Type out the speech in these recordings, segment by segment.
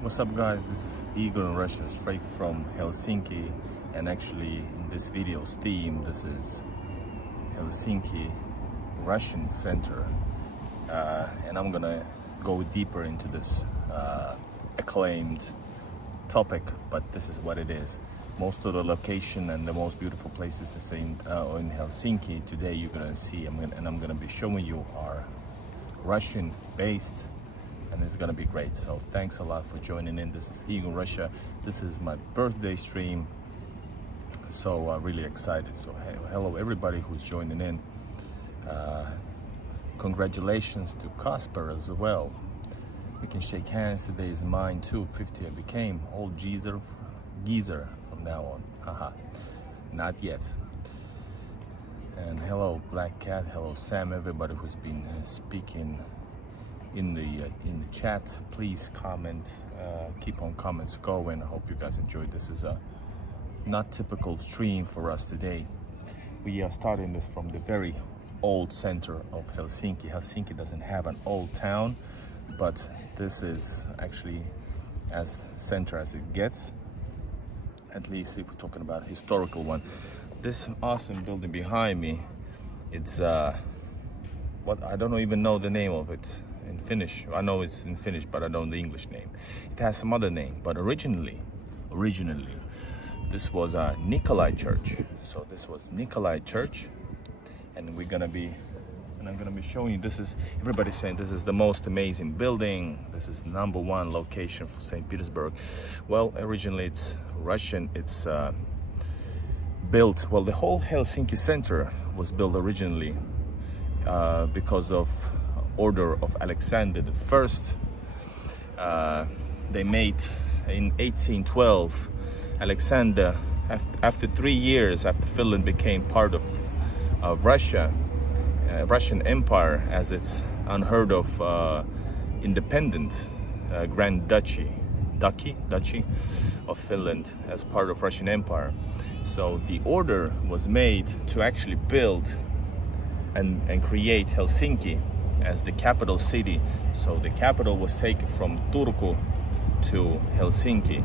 What's up guys, this is Igor in Russia, straight from Helsinki, and actually in this video's theme, this is Helsinki Russian Center, and I'm gonna go deeper into this acclaimed topic, but this is what it is. Most of the location and the most beautiful places is in Helsinki. Today you're gonna see, I'm gonna be showing you are Russian based, and it's gonna be great. So thanks a lot for joining in. This is Igor Russia. This is my birthday stream, so really excited. So hello everybody who's joining in. Congratulations to Kasper as well. We can shake hands. Today is mine too. 50. I became old geezer from now on. Haha. Not yet. And hello Black Cat. Hello Sam. Everybody who's been speaking in the chat, please comment, keep on comments going. I hope you guys enjoyed. This is a not typical stream for us today. We are starting this from the very old center of Helsinki. Helsinki doesn't have an old town, but this is actually as center as it gets, at least if we're talking about historical one. This awesome building behind me, it's what I don't even know the name of it in Finnish. I know it's in Finnish, but I don't know the English name. It has some other name, but originally this was a Nikolai Church. So this was Nikolai Church, and I'm gonna be showing you. This is, everybody's saying this is the most amazing building. This is #1 location for St. Petersburg. Well, originally it's Russian. It's built, well, the whole Helsinki center was built originally because of order of Alexander the First. They made in 1812. Alexander, after 3 years after Finland became part of Russia, Russian Empire, as it's unheard of independent Grand Duchy of Finland as part of Russian Empire. So the order was made to actually build and create Helsinki as the capital city. So the capital was taken from Turku to Helsinki,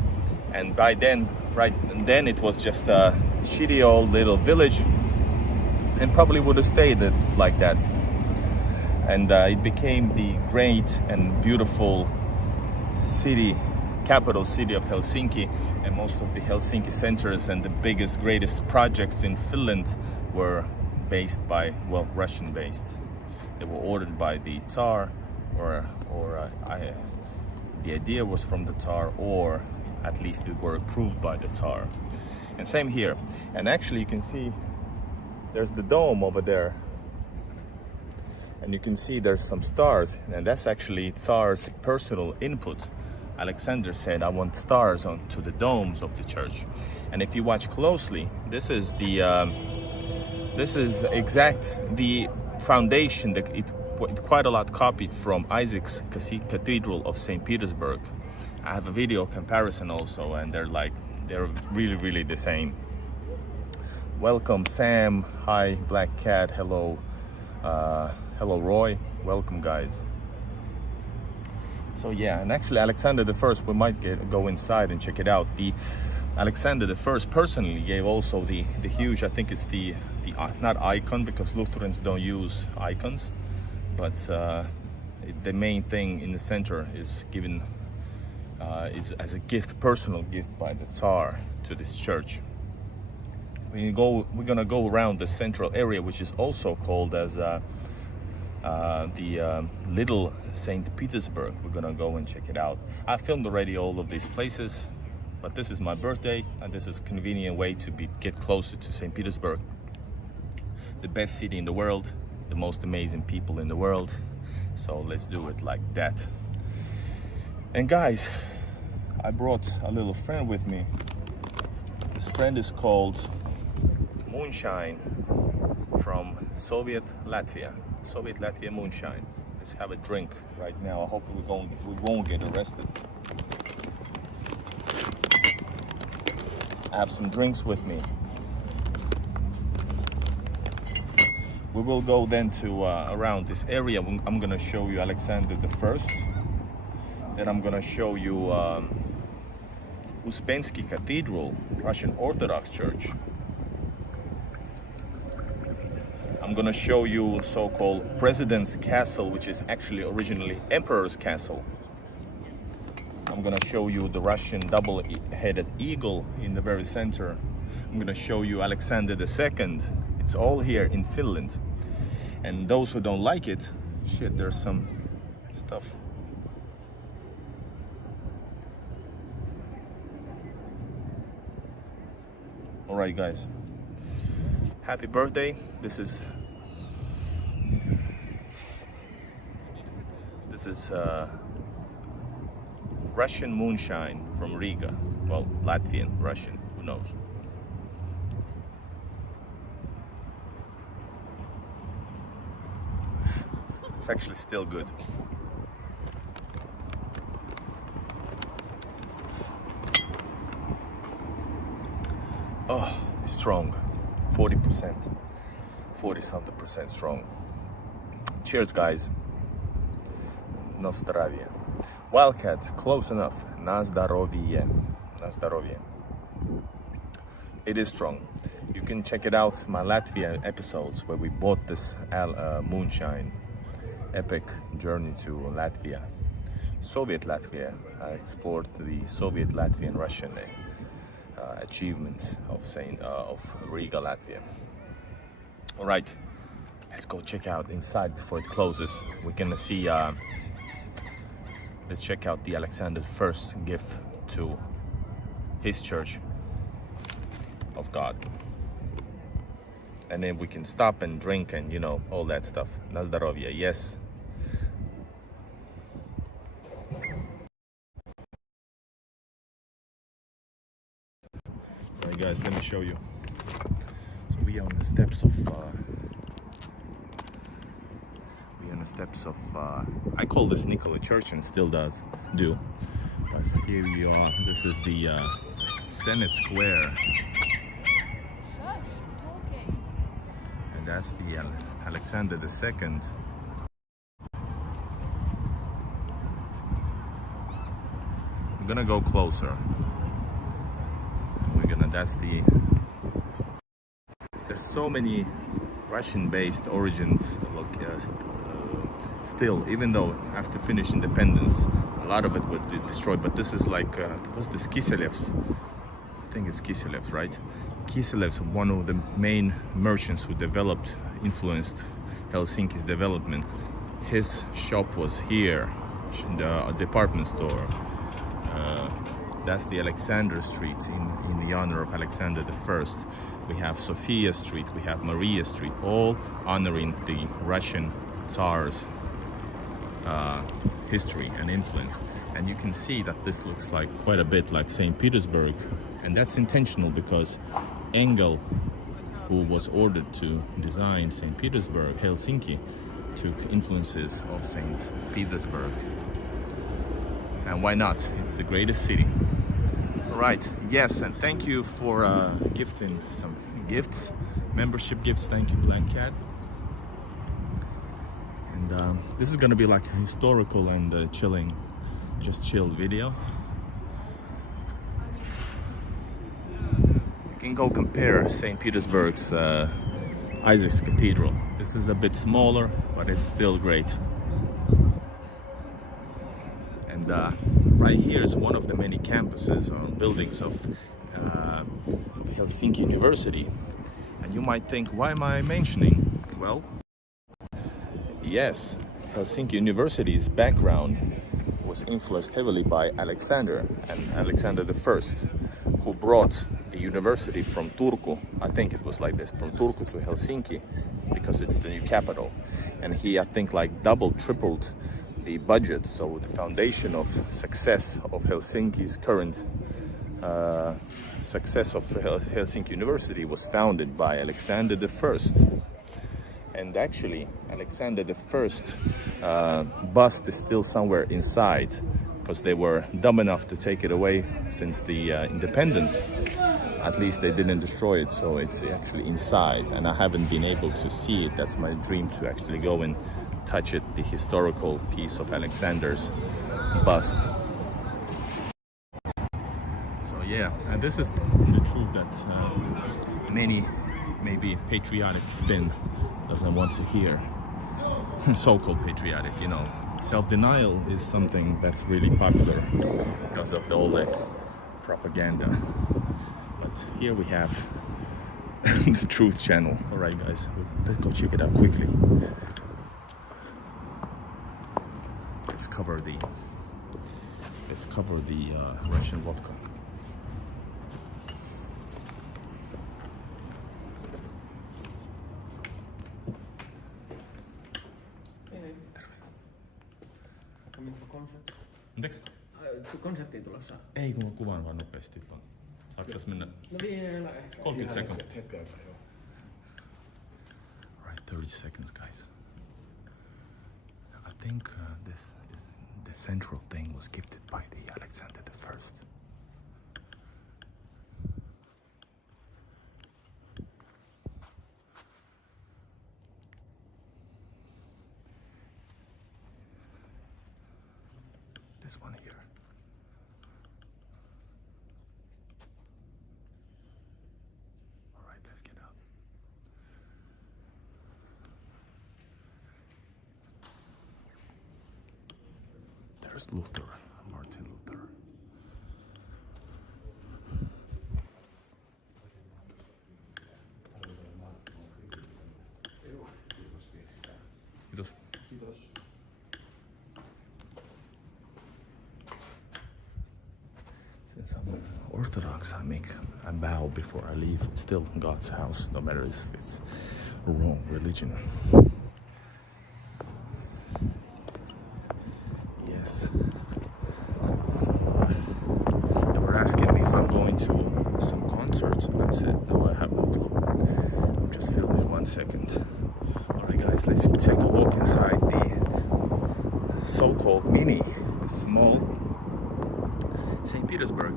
and by then, then it was just a shitty old little village, and probably would have stayed like that. And it became the great and beautiful city, capital city of Helsinki, and most of the Helsinki centers and the biggest, greatest projects in Finland were based by, well, Russian based. They were ordered by the Tsar, or the idea was from the Tsar, or at least they were approved by the Tsar. And same here. And actually you can see there's the dome over there, and you can see there's some stars, and that's actually Tsar's personal input. Alexander said, I want stars onto the domes of the church. And if you watch closely, this is the foundation that it quite a lot copied from Isaac's Cathedral of St. Petersburg. I have a video comparison also, and they're really the same. Welcome Sam, hi Black Cat, hello hello Roy, welcome guys. So yeah, and actually Alexander the First, we might go inside and check it out. The Alexander the First personally gave also the huge, I think it's the not icon, because Lutherans don't use icons, but the main thing in the center is given is as a gift, personal gift by the Tsar to this church. We're gonna go around the central area, which is also called as the Little St. Petersburg. We're gonna go and check it out. I filmed already all of these places, but this is my birthday, and this is a convenient way to get closer to St. Petersburg, the best city in the world, the most amazing people in the world. So let's do it like that. And guys, I brought a little friend with me. This friend is called Moonshine from Soviet Latvia Moonshine. Let's have a drink right now. I hope we won't get arrested. I have some drinks with me. We will go then to around this area. I'm gonna show you Alexander the First. Then I'm gonna show you Uspensky Cathedral, Russian Orthodox Church. I'm gonna show you so-called President's Castle, which is actually originally Emperor's Castle. I'm gonna show you the Russian double-headed eagle in the very center. I'm gonna show you Alexander II. It's all here in Finland. And those who don't like it, shit, there's some stuff. All right, guys. Happy birthday. This is Russian moonshine from Riga. Well, Latvian, Russian, who knows? It's actually still good. Oh, it's strong. 40%. 40-something% strong. Cheers, guys. No zdravie. Wildcat, close enough. Na zdarovie. Na zdarovie. It is strong. You can check it out, my Latvia episodes, where we bought this moonshine. Epic journey to Latvia. Soviet Latvia. I explored the Soviet Latvian Russian achievements of Riga, Latvia. All right, let's go check out inside before it closes. We're gonna see. Let's check out the Alexander I's gift to his church of God, and then we can stop and drink and all that stuff. Na zdarovie, yes. Alright, guys, let me show you. So we are on the steps of I call this Nicola Church, and still do. But here we are. This is the Senate Square, and that's the Alexander II. I'm gonna go closer. There's so many Russian-based origins. Look, still, even though after Finnish independence, a lot of it was destroyed. But this is like, what's this? Kiselev's. I think it's Kiselev's, right? Kiselev's one of the main merchants who influenced Helsinki's development. His shop was here, in the department store. That's the Alexander Street in the honor of Alexander I. We have Sophia Street, we have Maria Street, all honoring the Russian Tsar's history and influence. And you can see that this looks like quite a bit like St. Petersburg. And that's intentional because Engel, who was ordered to design St. Petersburg, Helsinki, took influences of St. Petersburg. And why not? It's the greatest city. All right, yes, and thank you for gifting some gifts, membership gifts. Thank you, Black Cat. And this is gonna be like a historical and chilled video. You can go compare St. Petersburg's Isaac's Cathedral. This is a bit smaller, but it's still great. And right here is one of the many campuses or buildings of Helsinki University. And you might think, why am I mentioning? Well, yes, Helsinki University's background was influenced heavily by Alexander and Alexander I, who brought the university from Turku. I think it was like this, from Turku to Helsinki, because it's the new capital. And he, I think, like tripled the budget. So the foundation of success of Helsinki's current success of Helsinki University was founded by Alexander I. And actually, Alexander I bust is still somewhere inside, because they were dumb enough to take it away since the independence. At least they didn't destroy it, so it's actually inside, and I haven't been able to see it. That's my dream, to actually go and touch it, the historical piece of Alexander's. bust. So yeah, and this is the truth that many maybe patriotic Finn doesn't want to hear. So-called patriotic, you know. Self-denial is something that's really popular because of the Ole propaganda. But here we have the Truth Channel. All right, guys, let's go check it out quickly. Let's cover the Russian vodka. Anteeksi? Konseptiin tulossa. Ei, kun mä kuvaan vaan nopeasti. Saatko tässä mennä? No vielä ehkä. 30 sekuntia. Right, 30 seconds, guys. I think this is the central thing was gifted by the Alexander the First. This one here. All right, let's get out. There's Luther, Martin Luther. Kiitos. Kiitos. Since I'm Orthodox, I bow before I leave. It's still God's house, no matter if it's a wrong religion. Yes. So they were asking me if I'm going to some concerts, and I said no, I have no clue. I'm just filming 1 second. All right, guys, let's take a walk inside the so-called mini, small St. Petersburg,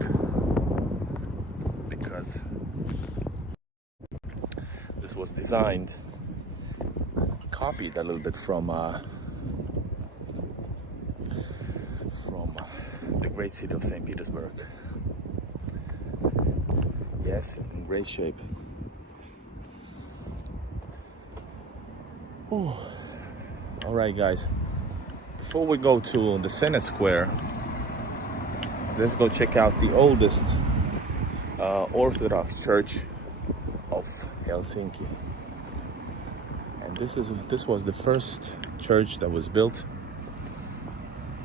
because this was designed, copied a little bit from the great city of St. Petersburg. Yes, in great shape. Ooh. All right, guys, before we go to the Senate Square, let's go check out the oldest Orthodox church of Helsinki. And this was the first church that was built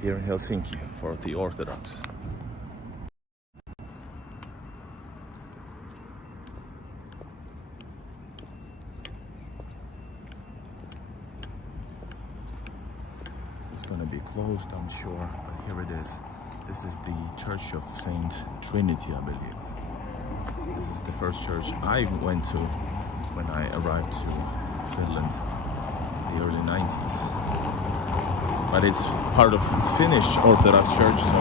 here in Helsinki for the Orthodox. It's gonna be closed, I'm sure, but here it is. This is the Church of Saint Trinity, I believe. This is the first church I went to when I arrived to Finland in the early 90s. But it's part of Finnish Orthodox Church, so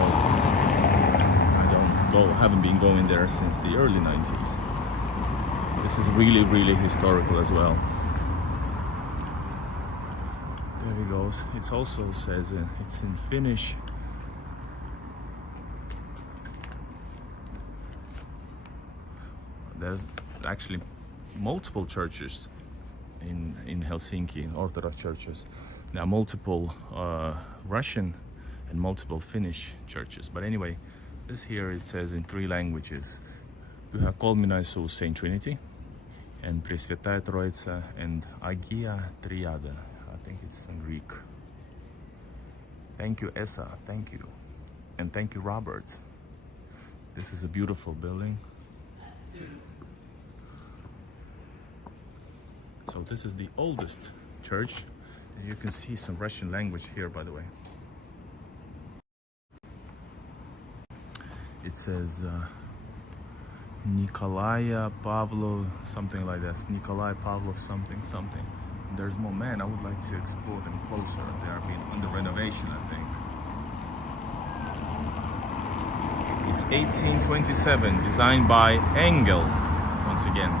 haven't been going there since the early 90s. This is really, really historical as well. There he goes. It also says it's in Finnish. There's actually multiple churches in Helsinki, Orthodox churches. There are multiple Russian and multiple Finnish churches. But anyway, this here it says in 3 languages: Pyhä Kolminaisuus, Saint Trinity, and Presvetaya Troitsa, and Agia Triada. I think it's in Greek. Thank you, Esa. Thank you. And thank you, Robert. This is a beautiful building. So this is the oldest church. And you can see some Russian language here, by the way. It says Nikolaya Pavlov, something like that. Nikolai Pavlov something. There's more, man. I would like to explore them closer. They are being under renovation, I think. It's 1827, designed by Engel, once again.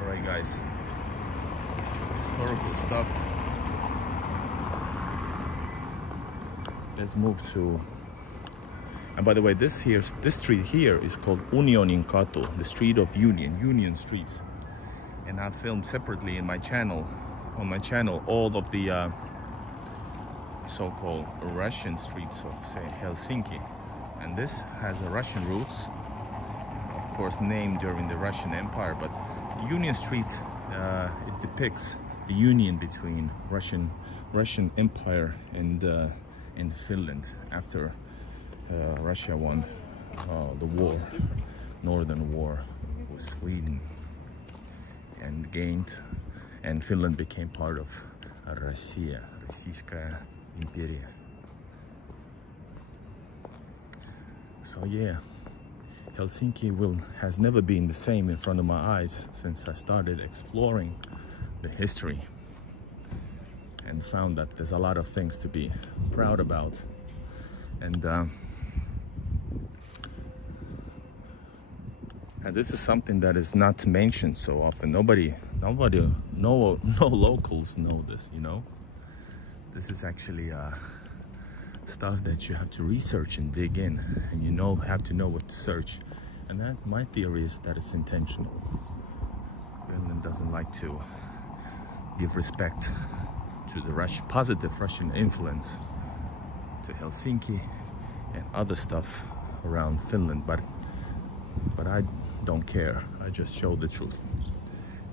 Alright, guys. historical stuff. Let's move to. And by the way, this street here is called Unionin Katu, the street of Union Street. And I filmed separately in my channel, all of the so-called Russian streets of, say, Helsinki. And this has a Russian roots, of course, named during the Russian Empire. But Union Street, it depicts the union between Russian Empire and Finland after Russia won the war, Northern War with Sweden, and Finland became part of Россия, Российская империя. So yeah, Helsinki has never been the same in front of my eyes since I started exploring the history and found that there's a lot of things to be proud about. And this is something that is not mentioned so often. No locals know this, you know. This is actually stuff that you have to research and dig in, and have to know what to search. And that, my theory is that it's intentional. Finland doesn't like to give respect to the positive Russian influence to Helsinki and other stuff around Finland, but I don't care. I just show the truth.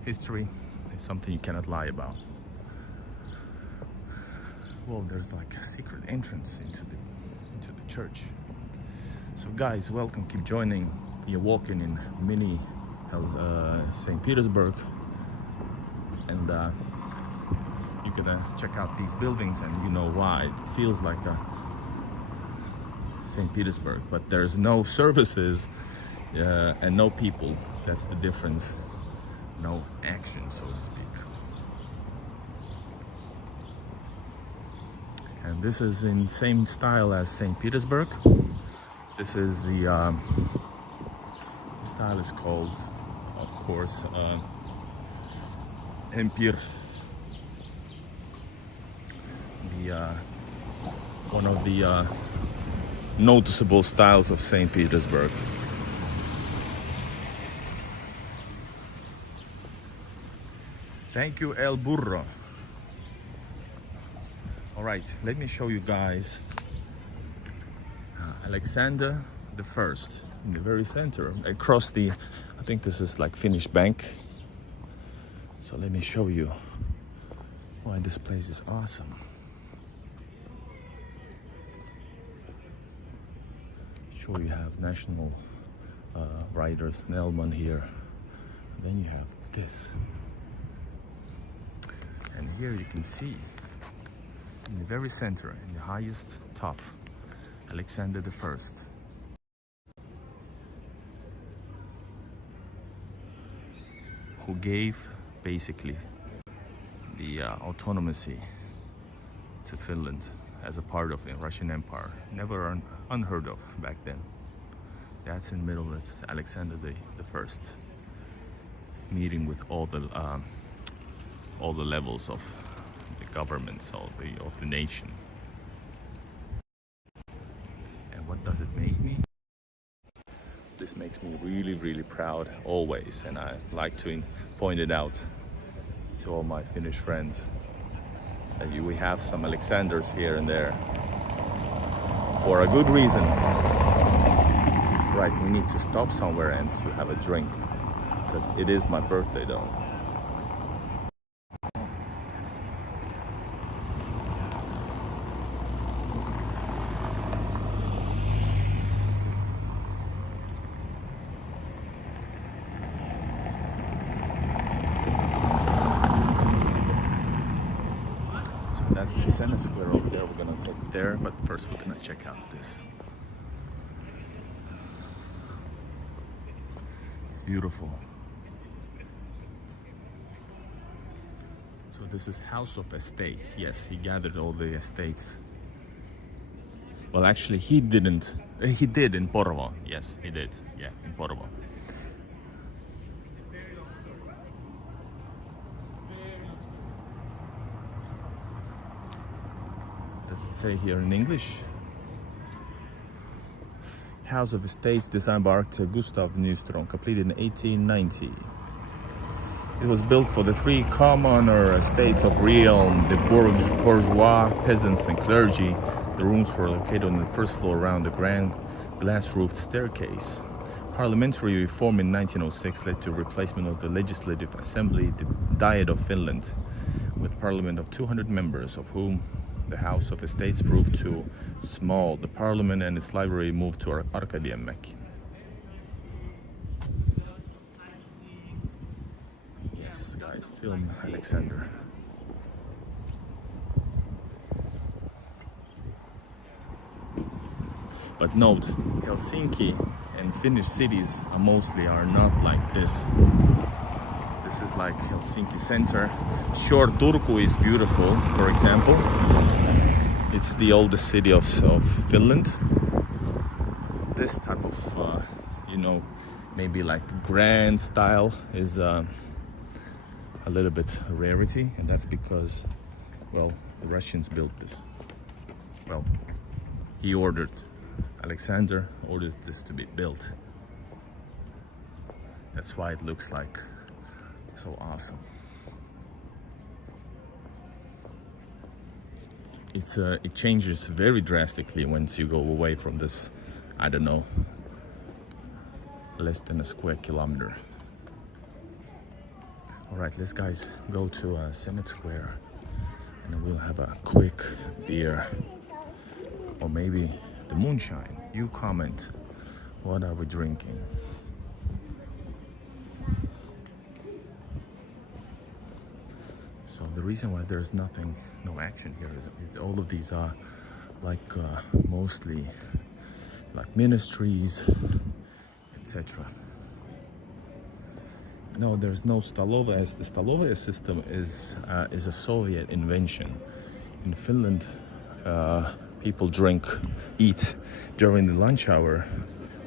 History is something you cannot lie about. Well, there's like a secret entrance into the church. So guys, welcome, keep joining. You're walking in mini St. Petersburg, and you're gonna check out these buildings, and you know why it feels like a St. Petersburg, but there's no services and no people. That's the difference. No action, so to speak. And this is in the same style as St. Petersburg. This is the style is called, of course, Empire. One of the noticeable styles of St. Petersburg. Thank you, El Burro. All right, let me show you guys Alexander the First in the very center, across the, I think this is like Finnish Bank. So let me show you why this place is awesome. Sure, you have national writer Snellman here. Then you have this. And here you can see, in the very center, in the highest top, Alexander the First. Who gave, basically, the autonomy to Finland as a part of the Russian Empire. Never unheard of back then. That's in the middle, it's Alexander the First. Meeting with all the levels of the governments of the nation. And what does it make me? This makes me really, really proud always, and I like to point it out to all my Finnish friends that we have some Alexanders here and there for a good reason. Right, we need to stop somewhere and to have a drink, because it is my birthday though. That's the Senate Square over there. We're gonna head there, but first we're gonna check out this. It's beautiful. So this is House of Estates. Yes, he gathered all the estates. Well, actually, he didn't. He did in Porvoo. Yes, he did. Yeah, in Porvoo. does it say here in English? House of Estates designed by architect Gustav Nyström, completed in 1890. It was built for the three commoner estates of realm, the bourgeois, peasants, and clergy. The rooms were located on the first floor around the grand glass-roofed staircase. Parliamentary reform in 1906 led to replacement of the Legislative Assembly, the Diet of Finland, with a parliament of 200 members, of whom the House of Estates proved too small. The parliament and its library moved to Arkadianmäki. Yes, guys, film Alexander. But note, Helsinki and Finnish cities are not like this. This is like Helsinki center. Sure, Turku is beautiful, for example. It's the oldest city of Finland. This type of, maybe like grand style is a little bit rarity, and that's because, well, the Russians built this. Well, Alexander ordered this to be built. That's why it looks like so awesome. It changes very drastically once you go away from this, I don't know, less than a square kilometer. All right, let's guys go to Senate Square, and we'll have a quick beer, or maybe the moonshine. You comment, what are we drinking? So the reason why there's no action here is all of these are like mostly like ministries, etc. No, there's no Stolova. The Stolova system is a Soviet invention. In Finland, people eat during the lunch hour,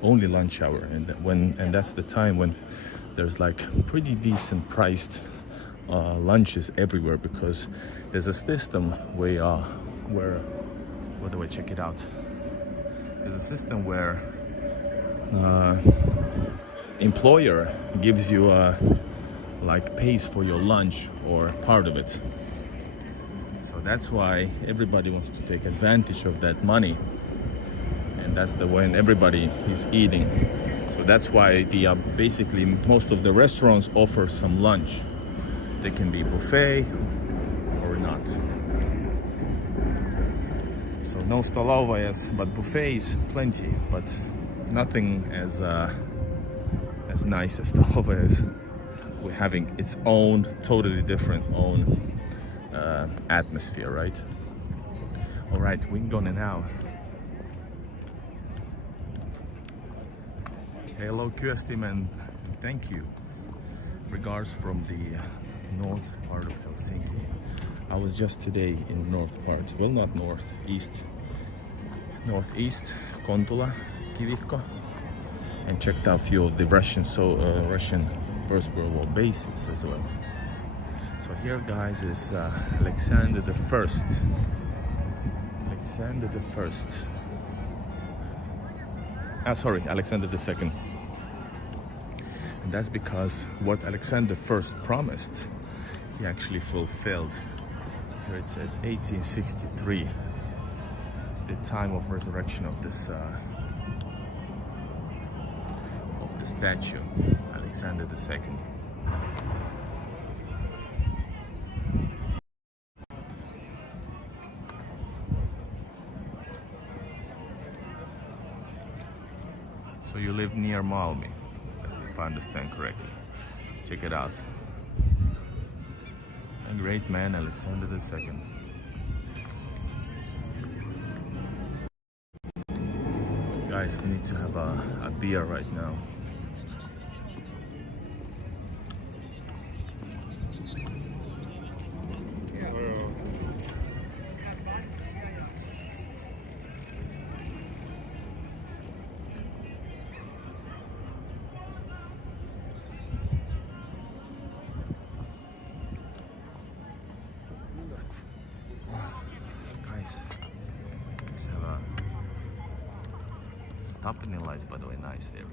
only lunch hour, and that's the time when there's like pretty decent priced lunches everywhere, because there's a system where what do I check it out? There's a system where employer gives you like pays for your lunch or part of it. So that's why everybody wants to take advantage of that money, and that's when everybody is eating. So that's why basically most of the restaurants offer some lunch. They can be buffet or not. So no stolovayas, but buffets plenty, but nothing as nice as stolovayas. We're having its own, totally different atmosphere, right? All right, we're gonna now. Hello, Kyöstimen. Thank you. Regards from the north part of Helsinki. I was just today in north part. Well, not north, northeast, Kontula, Kivikko, and checked out a few of the Russian First World War bases as well. So here, guys, is Alexander the First. Alexander the Second. And that's because what Alexander first promised, he actually fulfilled. Here it says 1863, the time of resurrection of this statue, Alexander the Second. So you live near Malmi, if I understand correctly. Check it out. A great man, Alexander II. Guys, we need to have a beer right now. Guys, Let's have a Tappening lights, by the way, nice area.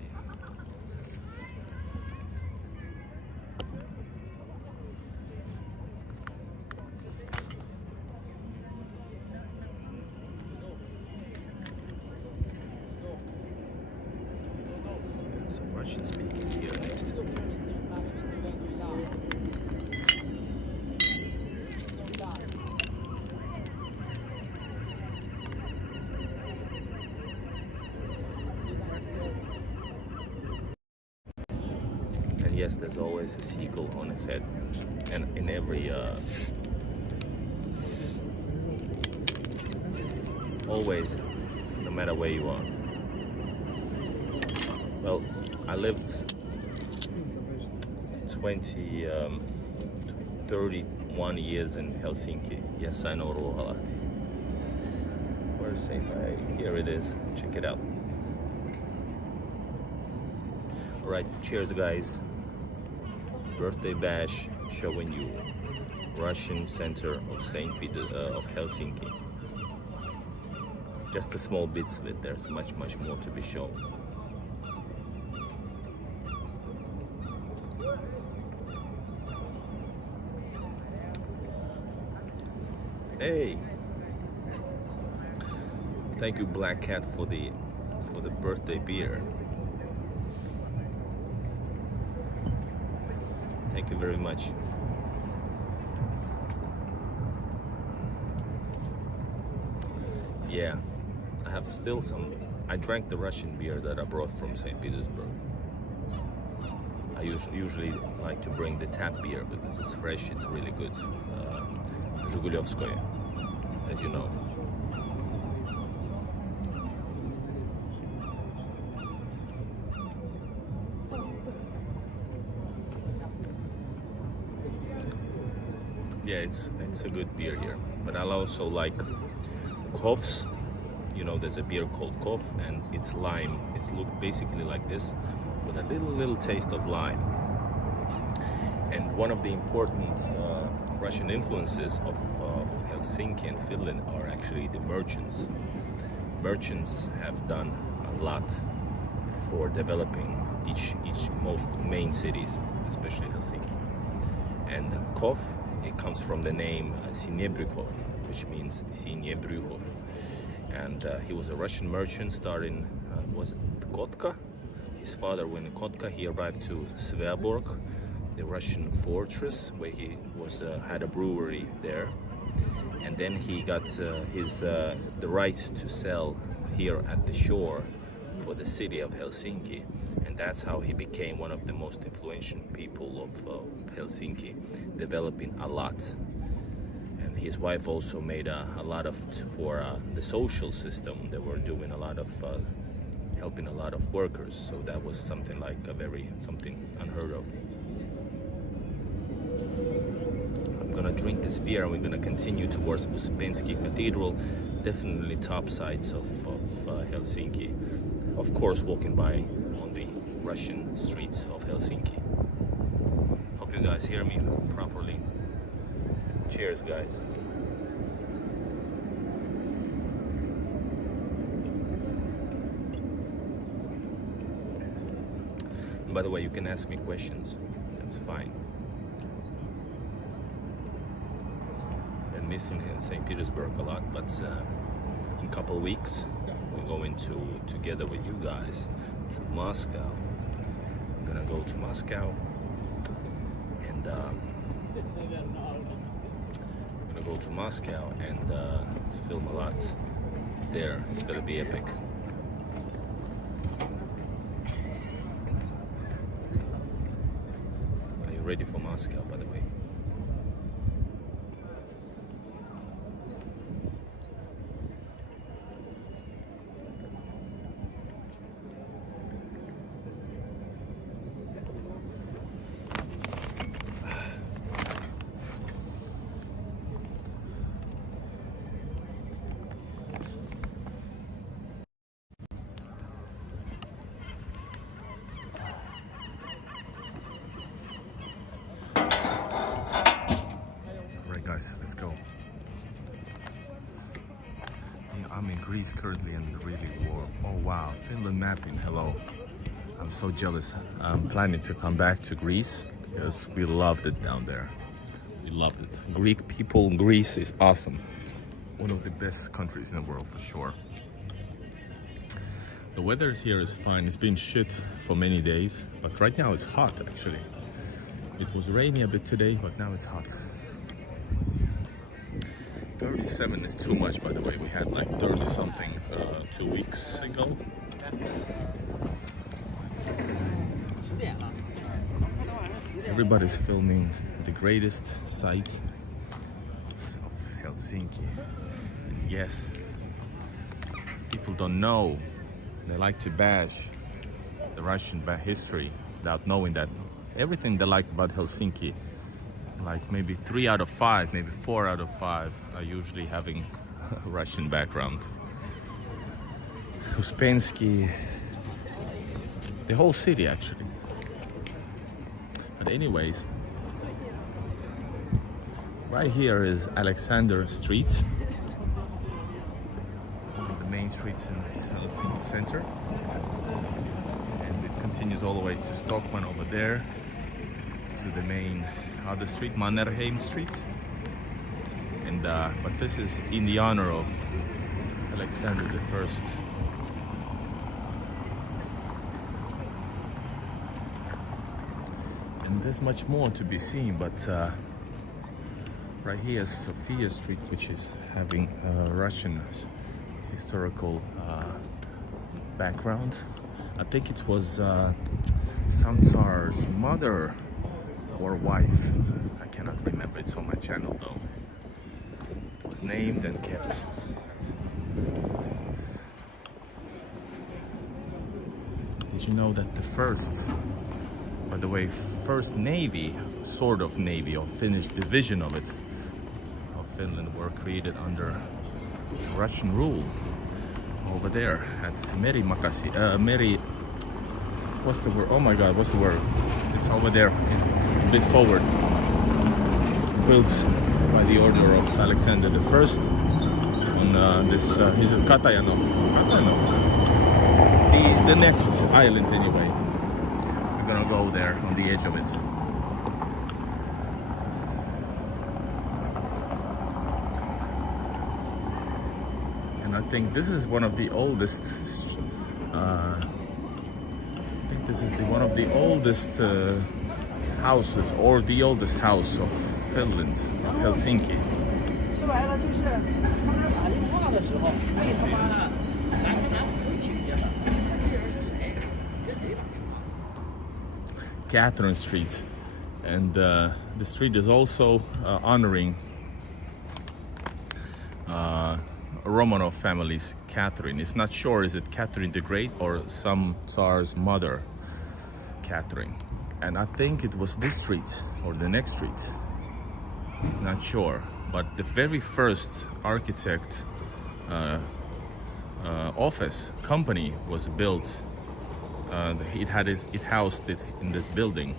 Some Russian speaking here next. And yes, there's always a seagull on its head, and in every always, no matter where you are. Well, I lived 31 years in Helsinki. Yes, I know Ruoholahti. Where's St. Here it is. Check it out. Alright, cheers guys. Birthday bash showing you Russian center of St. Peter of Helsinki. Just the small bits of it. There's much more to be shown. Hey, thank you Black Cat for the birthday beer. Thank you very much. Yeah, I have still some. I drank the Russian beer that I brought from St. Petersburg. I usually like to bring the tap beer because it's fresh, it's really good. Zhigulevskoye, as you know. Yeah, it's a good beer here. But I also like Koffs. You know, there's a beer called Koff, and it's lime. It's basically like this, with a little taste of lime. And one of the important Russian influences of Helsinki and Finland are actually the merchants. Merchants have done a lot for developing each most main cities, especially Helsinki. And Koff, it comes from the name Siniebrykov, which means Siniebrykov. And he was a Russian merchant starting, was it Kotka? His father went to Kotka. He arrived to Sveaborg, the Russian fortress, where he was had a brewery there. And then he got the right to sell here at the shore for the city of Helsinki. And that's how he became one of the most influential people of Helsinki, developing a lot. And his wife also made a lot of for the social system. They were doing a lot of helping a lot of workers. So that was something like something unheard of. I'm gonna drink this beer and we're gonna continue towards Uspensky Cathedral, definitely top sides of Helsinki. Of course, walking by on the Russian streets of Helsinki. Hope you guys hear me properly. Cheers, guys. And by the way, you can ask me questions. That's fine. I'm missing St. Petersburg a lot, but in a couple of weeks we're going together with you guys to Moscow. I'm gonna go to Moscow and film a lot there. It's gonna be epic. Are you ready for Moscow, by the way? I'm in Greece currently and really warm. Oh wow, Finland mapping, hello. I'm so jealous. I'm planning to come back to Greece because we loved it down there. We loved it. Greek people, Greece is awesome. One of the best countries in the world for sure. The weather here is fine. It's been shit for many days, but right now it's hot actually. It was rainy a bit today, but now it's hot. 37 is too much, by the way. We had like 30 something 2 weeks ago. Everybody's filming the greatest sight of Helsinki. And yes, people don't know. They like to bash the Russian history without knowing that everything they like about Helsinki, like maybe 3 out of 5, maybe 4 out of 5 are usually having a Russian background. Uspensky, the whole city actually. But anyways, right here is Alexander Street, one of the main streets in the Helsinki center, and it continues all the way to Stockman over there to the main other street, Mannerheim Street. And but this is in the honor of Alexander I. And there's much more to be seen, but right here is Sophia Street, which is having Russian historical background. I think it was some Tsar's mother or wife. I cannot remember. It's on my channel though. It was named and kept. Did you know that the first, by the way, first navy, sort of navy, or Finnish division of it, of Finland, were created under Russian rule over there at Merimakasi, what's the word? Oh my God, what's the word? It's over there, a bit forward. Built by the order of Alexander I on this, is it Katajano? The next island anyway. We're gonna go there on the edge of it. And I think this is one of the oldest one of the oldest houses, or the oldest house of Finland, of Helsinki. Catherine Street, and the street is also honoring Romanov family's Catherine. It's not sure, is it Catherine the Great or some Tsar's mother, Catherine. And I think it was this street or the next street, not sure. But the very first architect office company was built. It housed it in this building,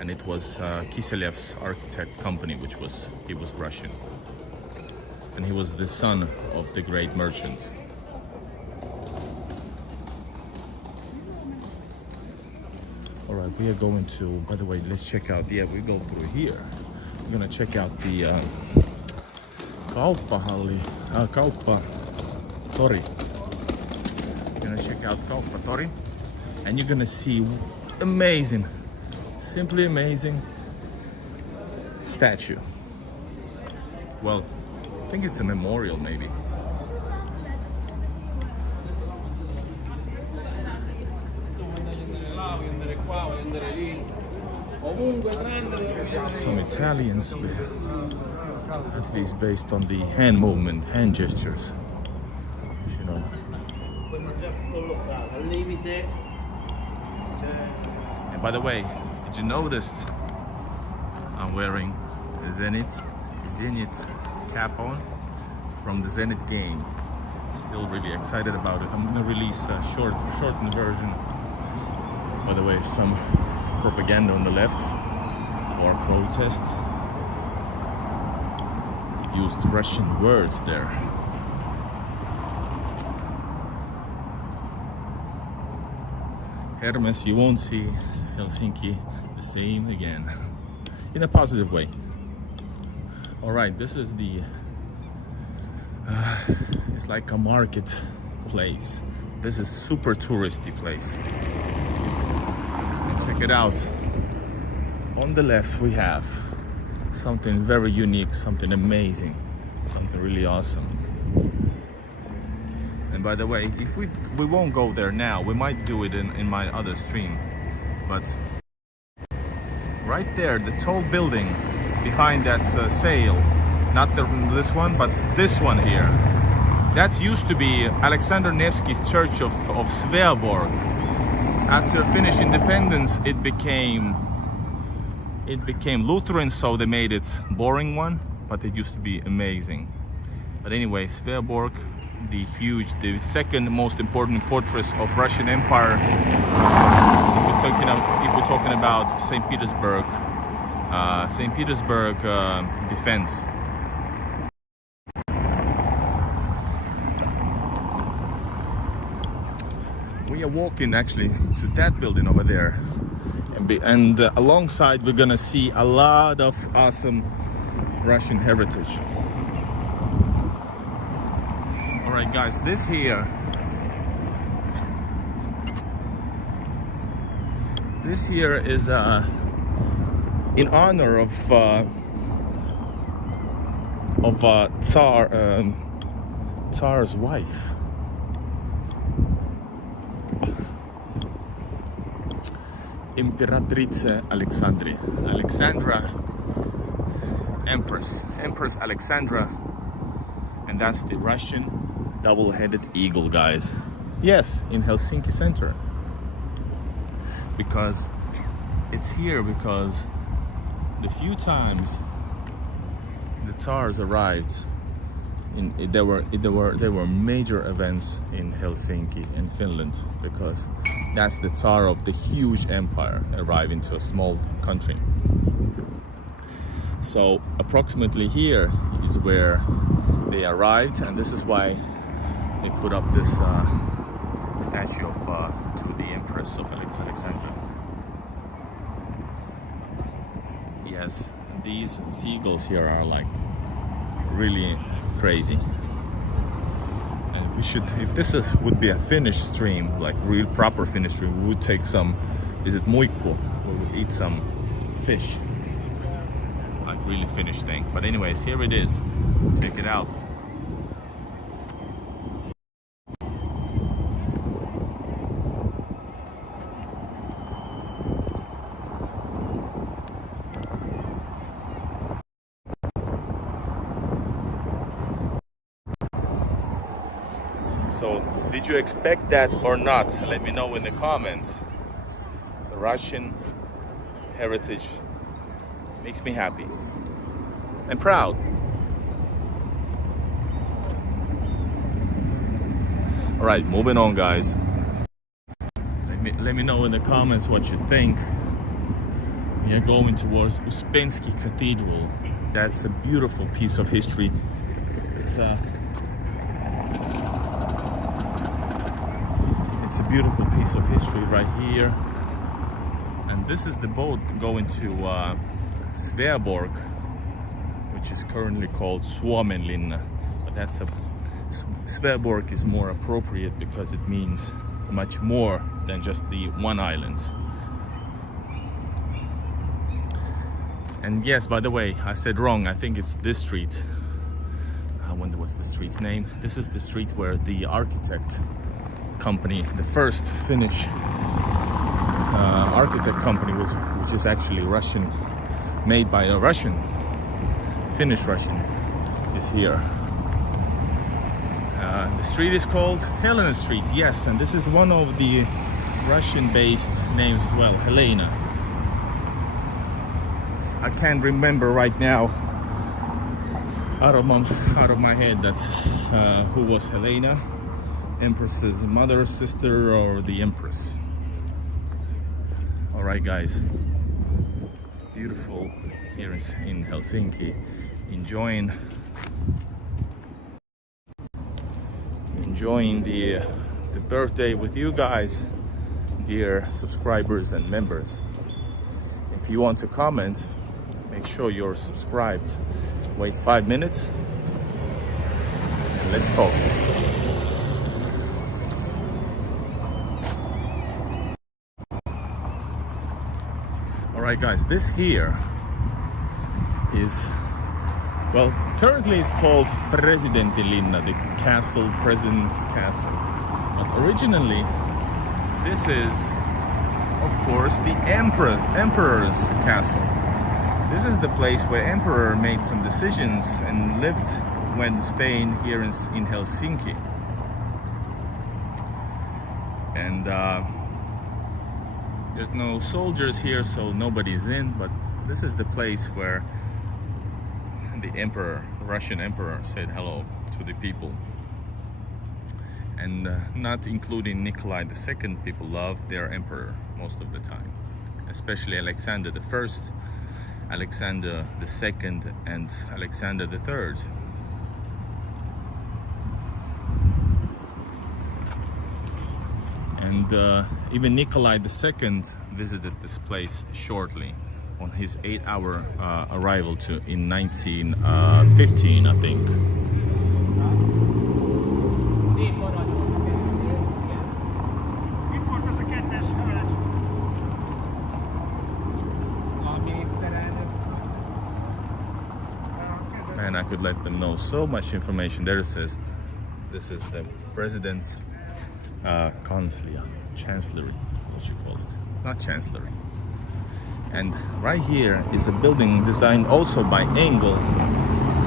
and it was Kiselev's architect company, he was Russian, and he was the son of the great merchant. All right, we are going to, by the way, let's check out, we go through here. We're gonna check out the Kauppahalli, Kauppatori. We're gonna check out Kauppatori, and you're gonna see amazing, simply amazing statue. Well, I think it's a memorial maybe. Some Italians, at least based on the hand movement, hand gestures, you know. And by the way, did you notice I'm wearing a Zenit cap on from the Zenit game? Still really excited about it. I'm gonna release a shortened version. By the way, some propaganda on the left, or protests. Used Russian words there. Hermes, you won't see Helsinki the same again, in a positive way. All right, this is the, it's like a market place. This is super touristy place. And check it out. On the left we have something very unique, something amazing, something really awesome. And by the way, if we won't go there now, we might do it in my other stream. But right there, the tall building behind that sail, not this one, but this one here, that used to be Alexander Nevsky's church of Sveaborg. After Finnish independence, it became Lutheran, so they made it boring one, but it used to be amazing. But anyway, Sveaborg, the second most important fortress of Russian Empire. If we're talking about St. Petersburg defense. We are walking actually to that building over there, and alongside we're gonna see a lot of awesome Russian heritage. All right, guys, this here is in honor of Tsar's wife. Imperatrice Alexandra, Empress Alexandra, and that's the Russian double-headed eagle, guys. Yes, in Helsinki center. Because it's here because the few times the Tsars arrived, there were major events in Helsinki in Finland, because that's the Tsar of the huge empire arriving to a small country. So approximately here is where they arrived, and this is why they put up this statue of to the Empress of Alexandra. Yes, these seagulls here are like really crazy. And we should, if this would be a Finnish stream, like real proper Finnish stream, we would take some, is it muikku? We would eat some fish, like really Finnish thing. But anyways, here it is. Check it out. So, did you expect that or not? Let me know in the comments. The Russian heritage makes me happy and proud. All right, moving on, guys. Let me know in the comments what you think. We are going towards Uspensky Cathedral. That's a beautiful piece of history. It's a beautiful piece of history right here. And this is the boat going to Sveaborg, which is currently called Suomenlinna. But Sveaborg is more appropriate because it means much more than just the one island. And yes, by the way, I said wrong. I think it's this street. I wonder what's the street's name. This is the street where the architect company, the first Finnish architect company, which is actually Russian, made by a Russian, Finnish Russian, is here. The street is called Helena Street, yes, and this is one of the Russian-based names as well, Helena. I can't remember right now out of my head that who was Helena. Empress's mother, sister, or the Empress. All right, guys, beautiful here in Helsinki, enjoying the birthday with you guys, dear subscribers and members. If you want to comment, make sure you're subscribed. Wait 5 minutes and let's talk. Alright guys, this here is, well, currently it's called Presidentinlinna, the castle, President's Castle. But originally, this is, of course, the Emperor's Castle. This is the place where Emperor made some decisions and lived when staying here in Helsinki. And there's no soldiers here, so nobody's in, but this is the place where the Emperor, the Russian Emperor, said hello to the people. And not including Nikolai II, people loved their emperor most of the time, especially Alexander I, Alexander II, and Alexander III. And even Nikolai II visited this place shortly on his 8-hour arrival in 1915, I think. And I could let them know so much information. There it says, this is the president's Kanslia, chancellery, what you call it, not chancellery. And right here is a building designed also by Engel.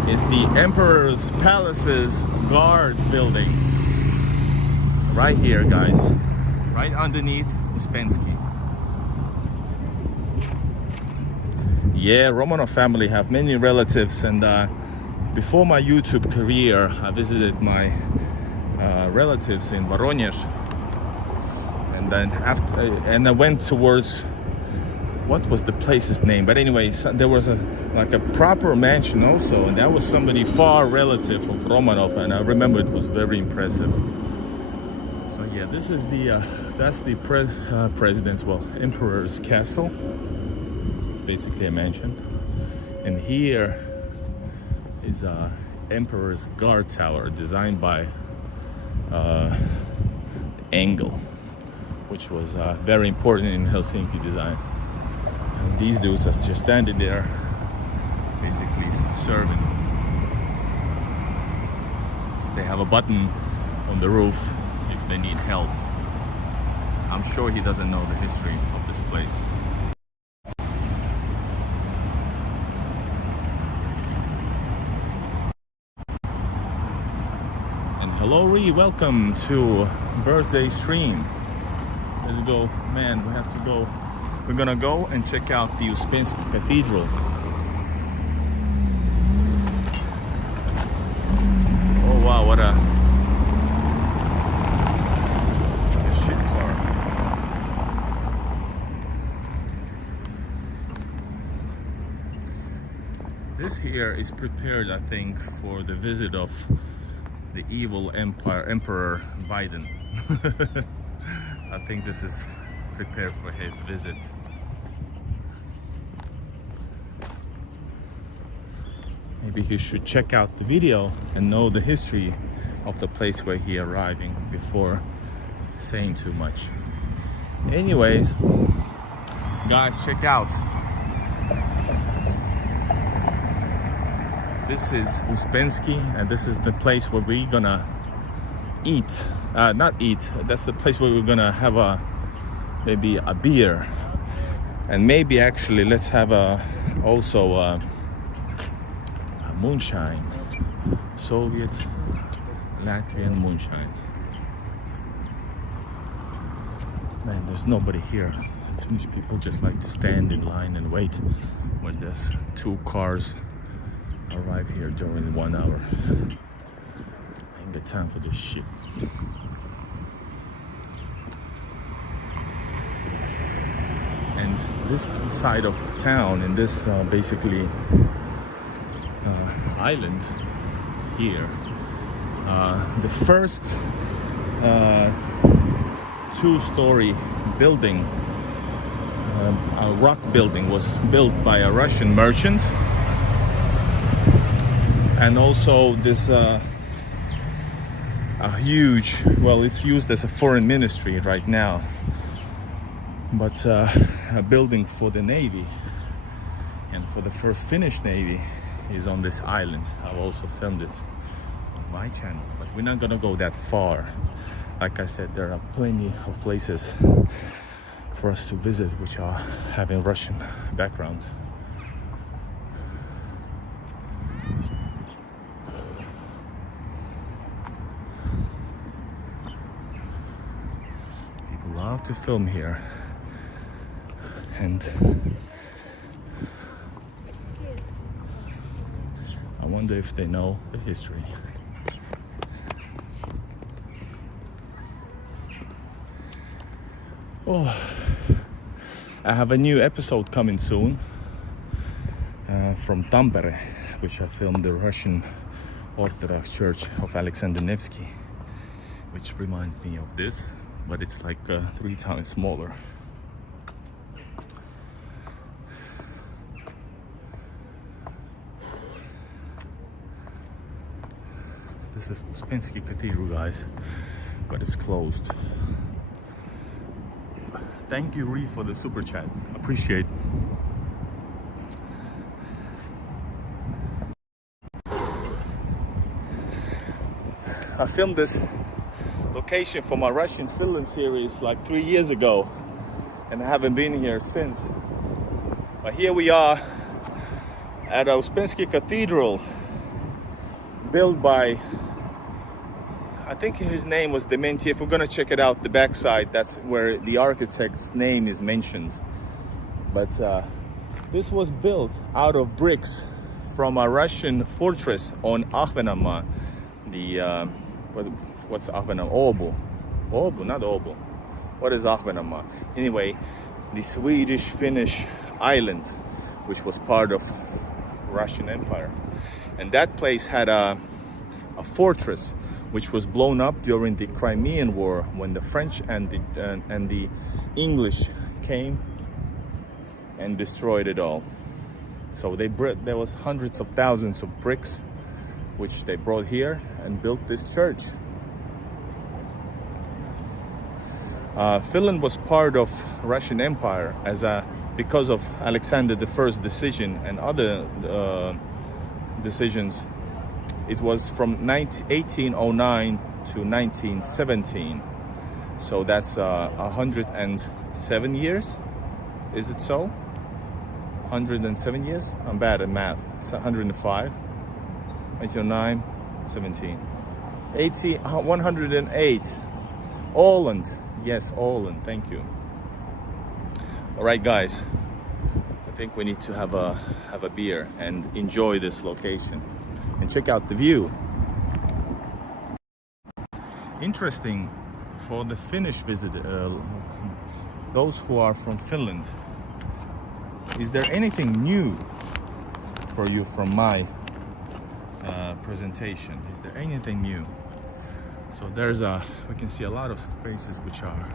It's the Emperor's Palace's guard building. Right here, guys, right underneath Uspensky. Yeah, Romanov family have many relatives, and before my YouTube career, I visited my relatives in Voronezh, and then and I went towards, what was the place's name? But anyways, there was like a proper mansion also, and that was somebody far relative of Romanov, and I remember it was very impressive. So yeah, this is the that's the president's, well, Emperor's Castle, basically a mansion, and here is Emperor's Guard Tower, designed by Engel, which was very important in Helsinki design. And these dudes are just standing there, basically serving. They have a button on the roof if they need help. I'm sure he doesn't know the history of this place. Hello Ree, welcome to birthday stream. Let's go, man, we have to go. We're gonna go and check out the Uspensky Cathedral. Oh wow, what a shit car. This here is prepared, I think, for the visit of the evil Emperor Biden. I think this is prepared for his visit. Maybe he should check out the video and know the history of the place where he arriving before saying too much. Anyways, guys, check out. This is Uspensky, and this is the place where we're gonna eat. Not eat, that's the place where we're gonna have maybe a beer. And maybe actually let's have also a moonshine. Soviet Latvian moonshine. Man, there's nobody here. Finnish people just like to stand in line and wait when there's 2 cars arrive here during 1 hour. I ain't got time for this shit. And this side of the town, in this basically island here, the first 2-story building, a rock building, was built by a Russian merchant. And also this a huge, well, it's used as a foreign ministry right now, but a building for the Navy and for the first Finnish Navy is on this island. I've also filmed it on my channel, but we're not gonna go that far. Like I said, there are plenty of places for us to visit which are having Russian background. People love to film here, and I wonder if they know the history. Oh, I have a new episode coming soon from Tampere, which I filmed the Russian Orthodox Church of Alexander Nevsky, which reminds me of this, but it's like 3 times smaller. This is Uspensky Cathedral, guys, but it's closed. Thank you, Ree, for the super chat. Appreciate. I filmed this location for my Russian Finland series like 3 years ago, and I haven't been here since. But here we are at Uspensky Cathedral, built by, I think his name was Dementiev. We're gonna check it out, the backside. That's where the architect's name is mentioned. But this was built out of bricks from a Russian fortress on Ahvenanmaa. The what's Ahvenanmaa? Åbo, not Åbo. What is Ahvenanmaa? Anyway, the Swedish-Finnish island, which was part of Russian Empire, and that place had a fortress which was blown up during the Crimean War when the French and the English came and destroyed it all. So there was hundreds of thousands of bricks which they brought here and built this church. Finland was part of Russian Empire because of Alexander I's decision and other decisions. It was from 1809 to 1917. So that's 107 years. Is it so? 107 years? I'm bad at math. It's 105. 1909, 17. 108. Åland. Yes, Åland. Thank you. All right, guys. I think we need to have a beer and enjoy this location and check out the view. Interesting for the Finnish visitor, those who are from Finland. Is there anything new for you from my presentation? Is there anything new? So we can see a lot of spaces which are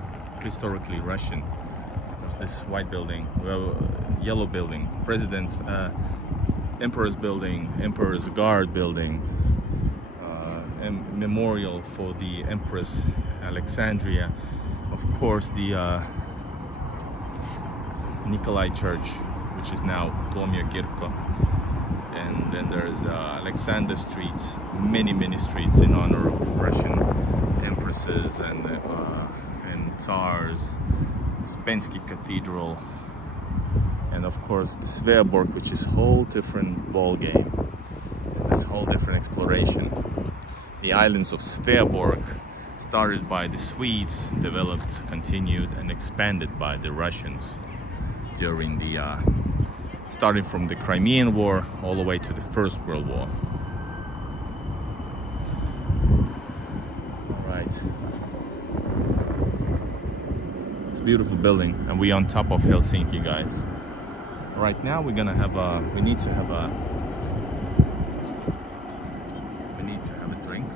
historically Russian. Of course, this white building, yellow building, President's, Emperor's building, Emperor's Guard building, memorial for the Empress Alexandria. Of course, the Nikolai Church, which is now Plomia Kirkko. And then there's Alexander streets, many streets in honor of Russian empresses and tsars. Uspensky Cathedral, and of course the Sveaborg, which is a whole different ball game. This whole different exploration. The islands of Sveaborg, started by the Swedes, developed, continued, and expanded by the Russians during the starting from the Crimean War all the way to the First World War. All right. It's a beautiful building, and we're on top of Helsinki, guys. Right now we need to have a drink.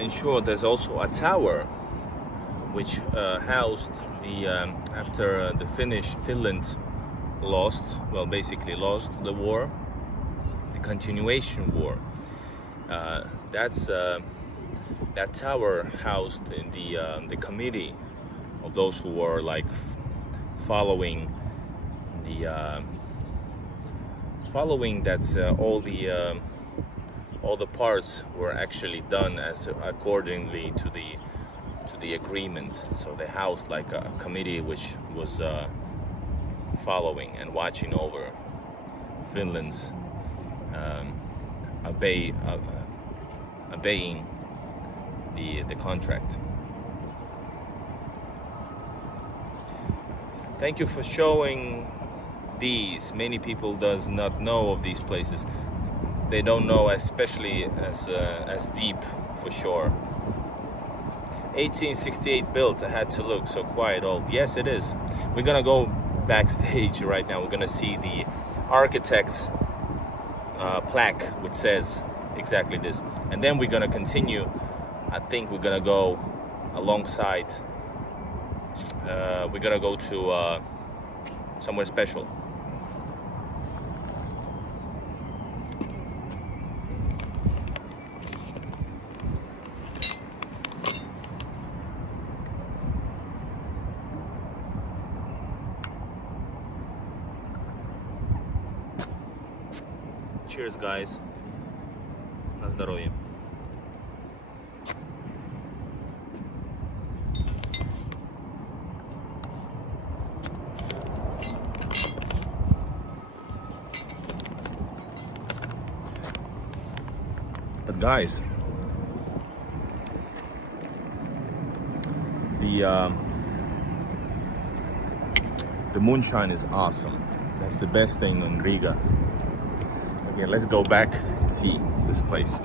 ensure there's also a tower which housed the after the Finland lost, well, basically lost the war, the continuation war. That tower housed in the committee of those who were like following that all the parts were actually done as accordingly to the agreement. So they housed like a committee which was following and watching over Finland's obeying the contract. Thank you for showing these. Many people does not know of these places. They don't know, especially as deep, for sure. 1868 built. I had to look, so quite old. Yes, it is. We're gonna go backstage right now. We're gonna see the architect's plaque which says exactly this, and then we're gonna continue. I think we're gonna go alongside. We're gonna go to somewhere special. Cheers, guys. На здоровье. But guys, the moonshine is awesome. That's the best thing in Riga. Okay, let's go back and see this place.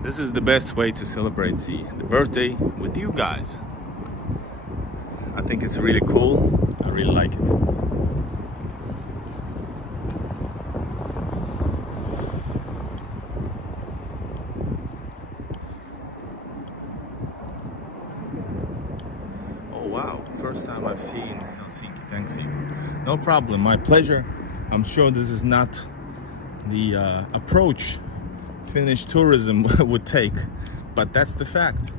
This is the best way to celebrate the birthday with you guys. I think it's really cool. I really like it. Oh wow, first time I've seen Helsinki. Thanks, Igor. No problem, my pleasure. I'm sure this is not the approach Finnish tourism would take, but that's the fact.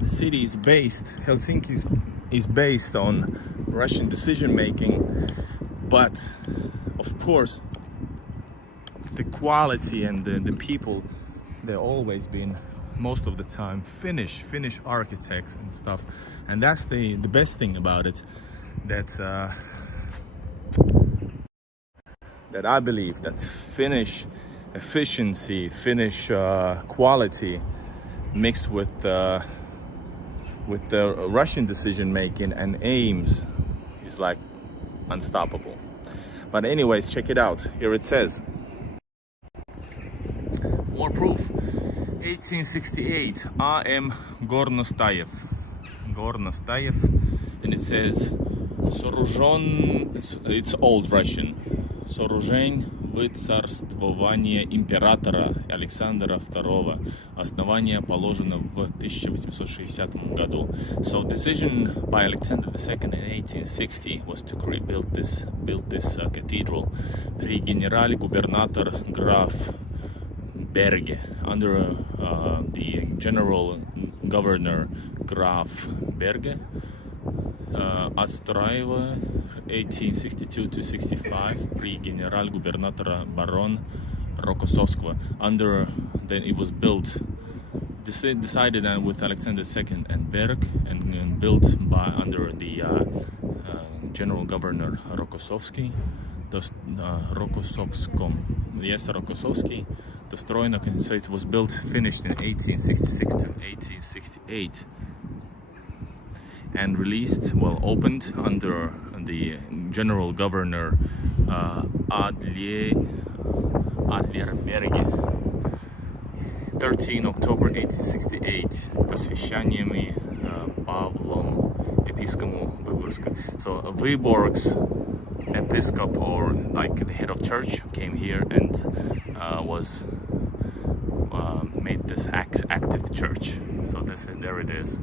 The city is based, Helsinki is based on Russian decision making, but of course the quality and the people, they've always been most of the time Finnish architects and stuff, and that's the best thing about it, that I believe that Finnish efficiency, Finnish quality mixed with the Russian decision making and aims is like unstoppable. But anyways, check it out. Here it says, more proof. 1868, A.M. Gornostayev, and it says Sooruzhen, it's old Russian, Sooruzhen в царствование императора Александра II. Основание положено в 1860 году. So decision by Alexander II in 1860 was to build this cathedral. При генерал-губернатор граф Berge, under the general governor Graf Berge, отстраивая 1862 to 65 при генерал-губернатора барон Rokossovskого. Under, then it was built, decided with Alexander II and Berg, and built by under the general governor Rokossovsky, Rokossovsky. Достроено, so it was built, finished in 1866 to 1868, and released, well, opened under the general governor Adler Berge. 13 October 1868, просвещениями Павлом Епископом Выборгска. So Vyborg's episcopal or like the head of church came here and was made this active church. So there it is.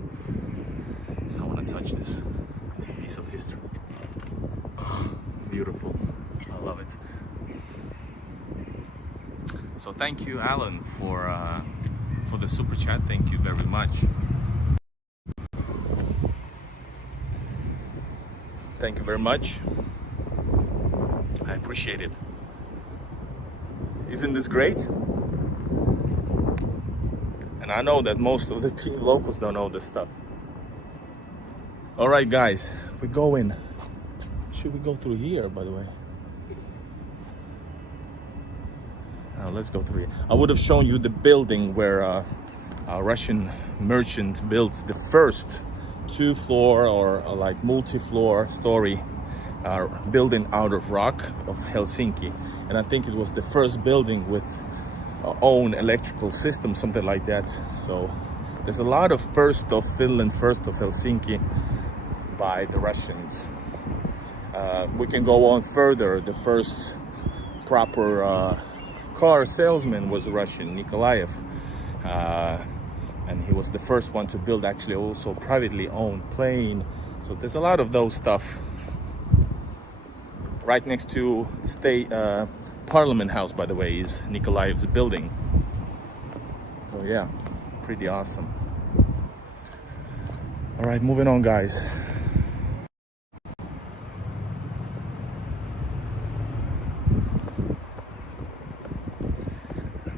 I want to touch this. It's a piece of history. Beautiful. I love it. So thank you, Alan, for the super chat. Thank you very much. Thank you very much. I appreciate it. Isn't this great? And I know that most of the locals don't know this stuff. All right, guys, we go in. Should we go through here, by the way? Let's go through here. I would have shown you the building where a Russian merchant built the first two-floor or like multi-floor story building out of rock of Helsinki. And I think it was the first building with own electrical system, something like that. So there's a lot of first of Finland, first of Helsinki by the Russians. We can go on further. The first proper car salesman was Russian, Nikolaev. And he was the first one to build actually also privately owned plane. So there's a lot of those stuff. Right next to state Parliament House, by the way, is Nikolaev's building. So yeah, pretty awesome. All right, moving on, guys.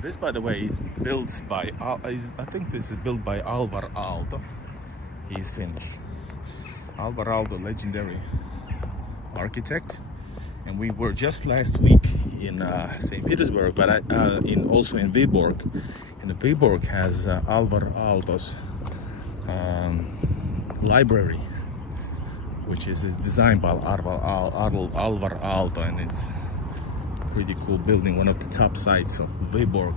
This, by the way, is built by, I think this is built by Alvar Aalto. He's Finnish. Alvar Aalto, legendary architect. And we were just last week in St. Petersburg, but also in Viborg. And the Viborg has Alvar Aalto's library, which is designed by Alvar Aalto, and it's pretty cool building, one of the top sites of Viborg.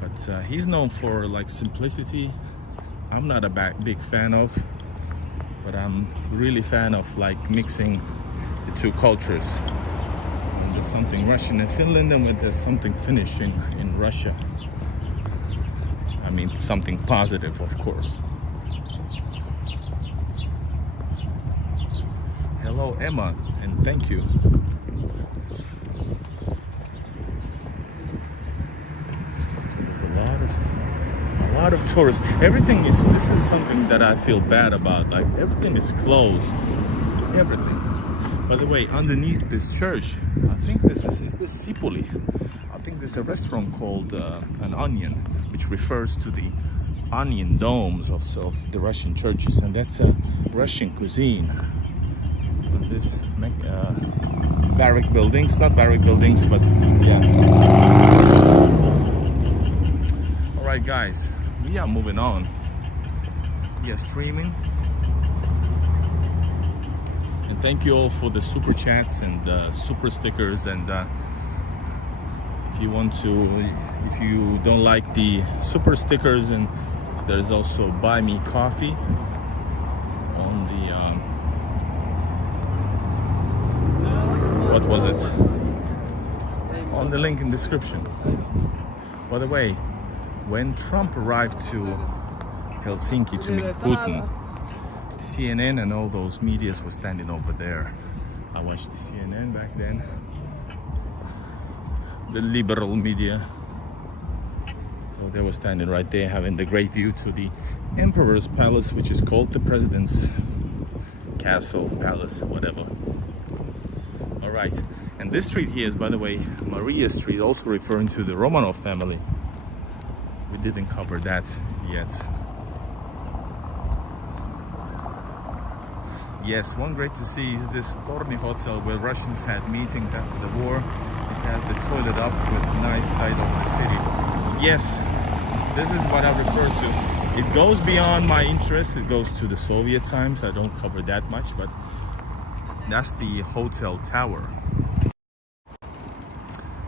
But he's known for like simplicity. I'm not a big fan of, but I'm really fan of like mixing the two cultures. And there's something Russian in Finland, and there's something Finnish in Russia. I mean, something positive, of course. Hello, Emma, and thank you. There's a lot of tourists. This is something that I feel bad about. Like everything is closed. Everything. By the way, underneath this church, I think is this Sipuli. I think there's a restaurant called an Onion, which refers to the onion domes of the Russian churches, and that's a Russian cuisine. And this barrack buildings, not barrack buildings, but yeah. Alright guys, we are moving on. We are streaming. And thank you all for the super chats and super stickers. And if you don't like the super stickers, and there's also Buy Me Coffee on the what was it? On the link in description. By the way, when Trump arrived to Helsinki to meet Putin, the CNN and all those medias were standing over there. I watched the CNN back then, the liberal media. So they were standing right there having the great view to the Emperor's Palace, which is called the President's Castle, Palace, whatever. All right, and this street here is, by the way, Maria Street, also referring to the Romanov family. We didn't cover that yet. Yes, one great to see is this Torni Hotel, where Russians had meetings after the war. It has the toilet up with a nice sight of the city. Yes, this is what I refer to. It goes beyond my interest. It goes to the Soviet times. I don't cover that much, but that's the hotel tower.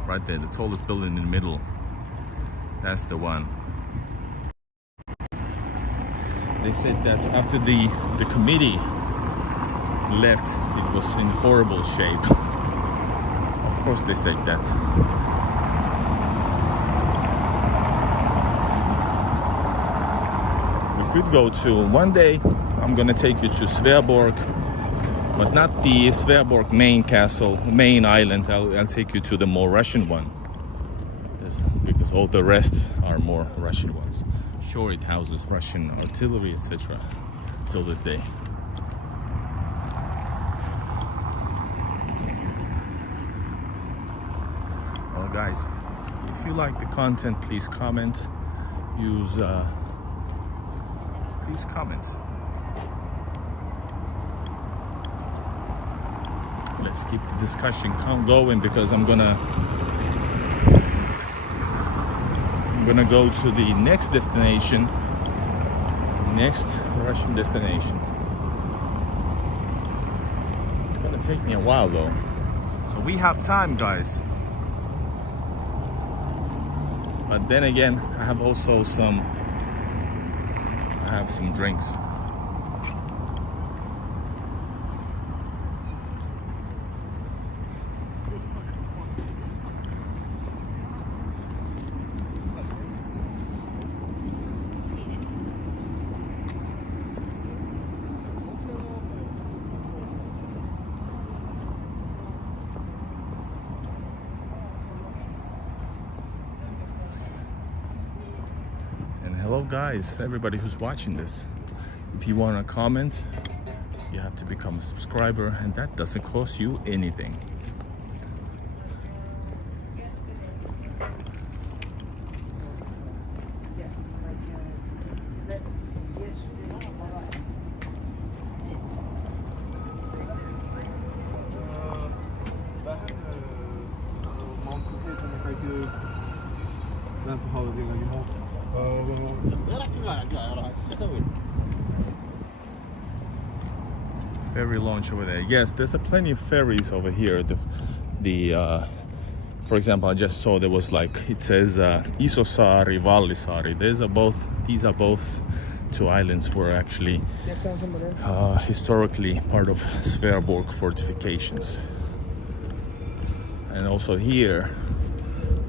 Right there, the tallest building in the middle. That's the one. They said that after the committee left, it was in horrible shape. Of course they said that. We could go to, one day I'm gonna take you to Sveaborg, but not the Sveaborg main castle, main island. I'll take you to the more Russian one. Because all the rest are more Russian ones. Sure, it houses Russian artillery, etc. Till this day. Well, guys, if you like the content, please comment. Please comment. Let's keep the discussion going, because I'm gonna go to the next destination, next Russian destination. It's gonna take me a while though, so we have time, guys. But then again, I have some drinks. Hello guys, everybody who's watching this. If you want to comment, you have to become a subscriber, and that doesn't cost you anything. Ferry launch over there. Yes, there's a plenty of ferries over here. For example, I just saw there was like, it says Isosaari, Vallisaari. These are both two islands were actually historically part of Sveaborg fortifications. And also here,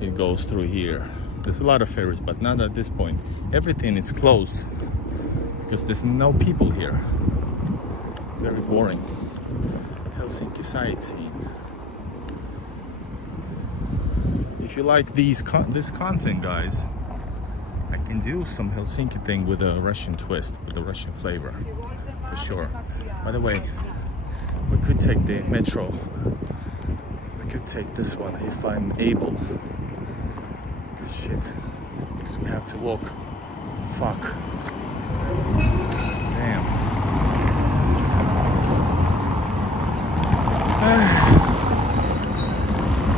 it goes through here. There's a lot of ferries, but not at this point. Everything is closed because there's no people here. Very boring. Helsinki sightseeing. If you like this content, guys, I can do some Helsinki thing with a Russian twist, with a Russian flavor, for sure. By the way, we could take the metro. We could take this one if I'm able. Shit, because we have to walk. Fuck. Damn.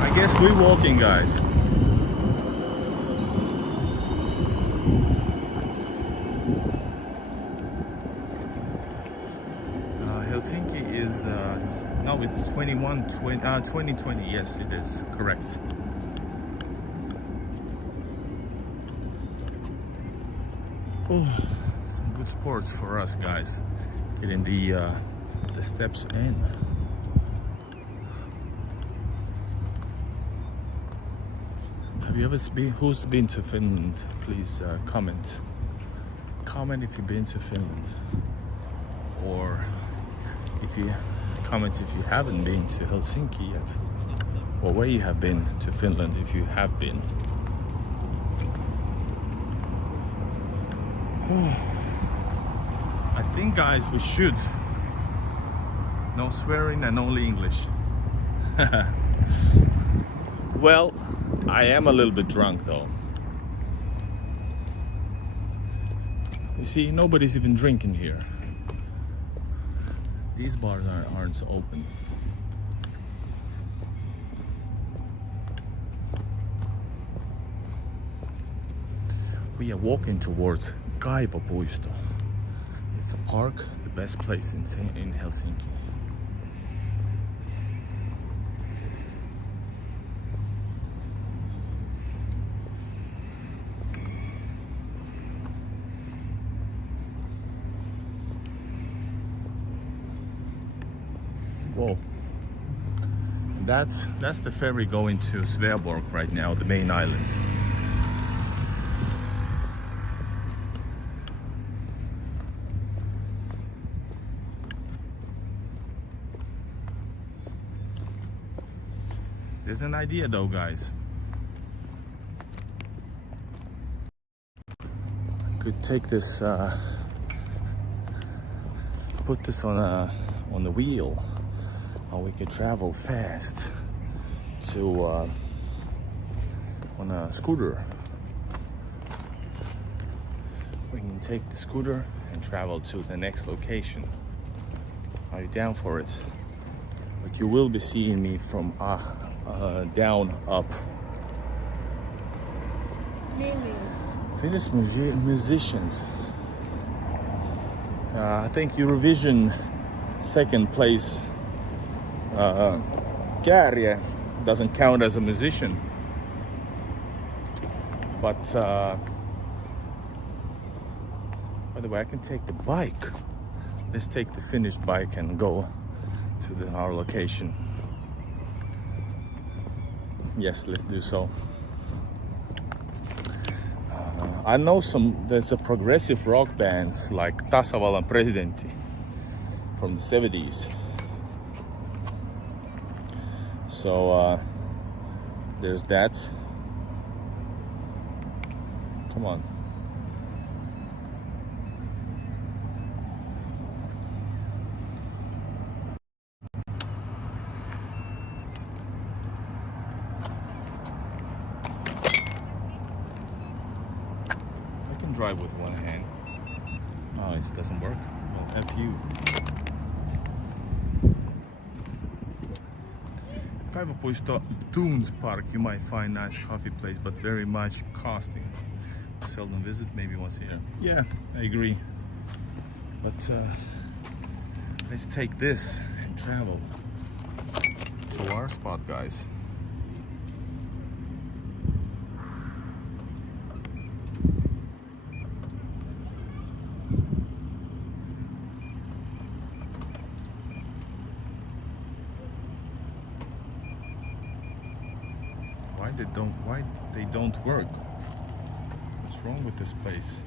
I guess we're walking, guys. Helsinki is no, it's 2020. Yes, it is correct. Oh, some good sports for us, guys. Getting the steps in. Have you ever who's been to Finland? Please comment. Comment if you've been to Finland, or if you comment if you haven't been to Helsinki yet, or where you have been to Finland if you have been. I think, guys, we should. No swearing and only English. Well, I am a little bit drunk though. You see, nobody's even drinking here. These bars aren't open. We are walking towards Kaivopuisto. It's a park, the best place in Helsinki. Oh, that's the ferry going to Sveaborg right now, the main island. There's an idea though, guys. I could take this, put this on the wheel, or we could travel fast to on a scooter. We can take the scooter and travel to the next location. Are you down for it? But you will be seeing me from down up. Finnish musicians. I think Eurovision second place. Kääriä doesn't count as a musician, but by the way, I can take the bike. Let's take the Finnish bike and go to our location. Yes, let's do so. I know there's a progressive rock bands like Tasavallan Presidentti from the 70s. So there's that. Come on. I can drive with one hand. Oh, it doesn't work. Well, F you. Kaivopuisto Dunes Park, you might find nice coffee place, but very much costing. Seldom visit, maybe once a year. Yeah, I agree. But let's take this and travel to our spot, guys. Why they don't work? What's wrong with this place?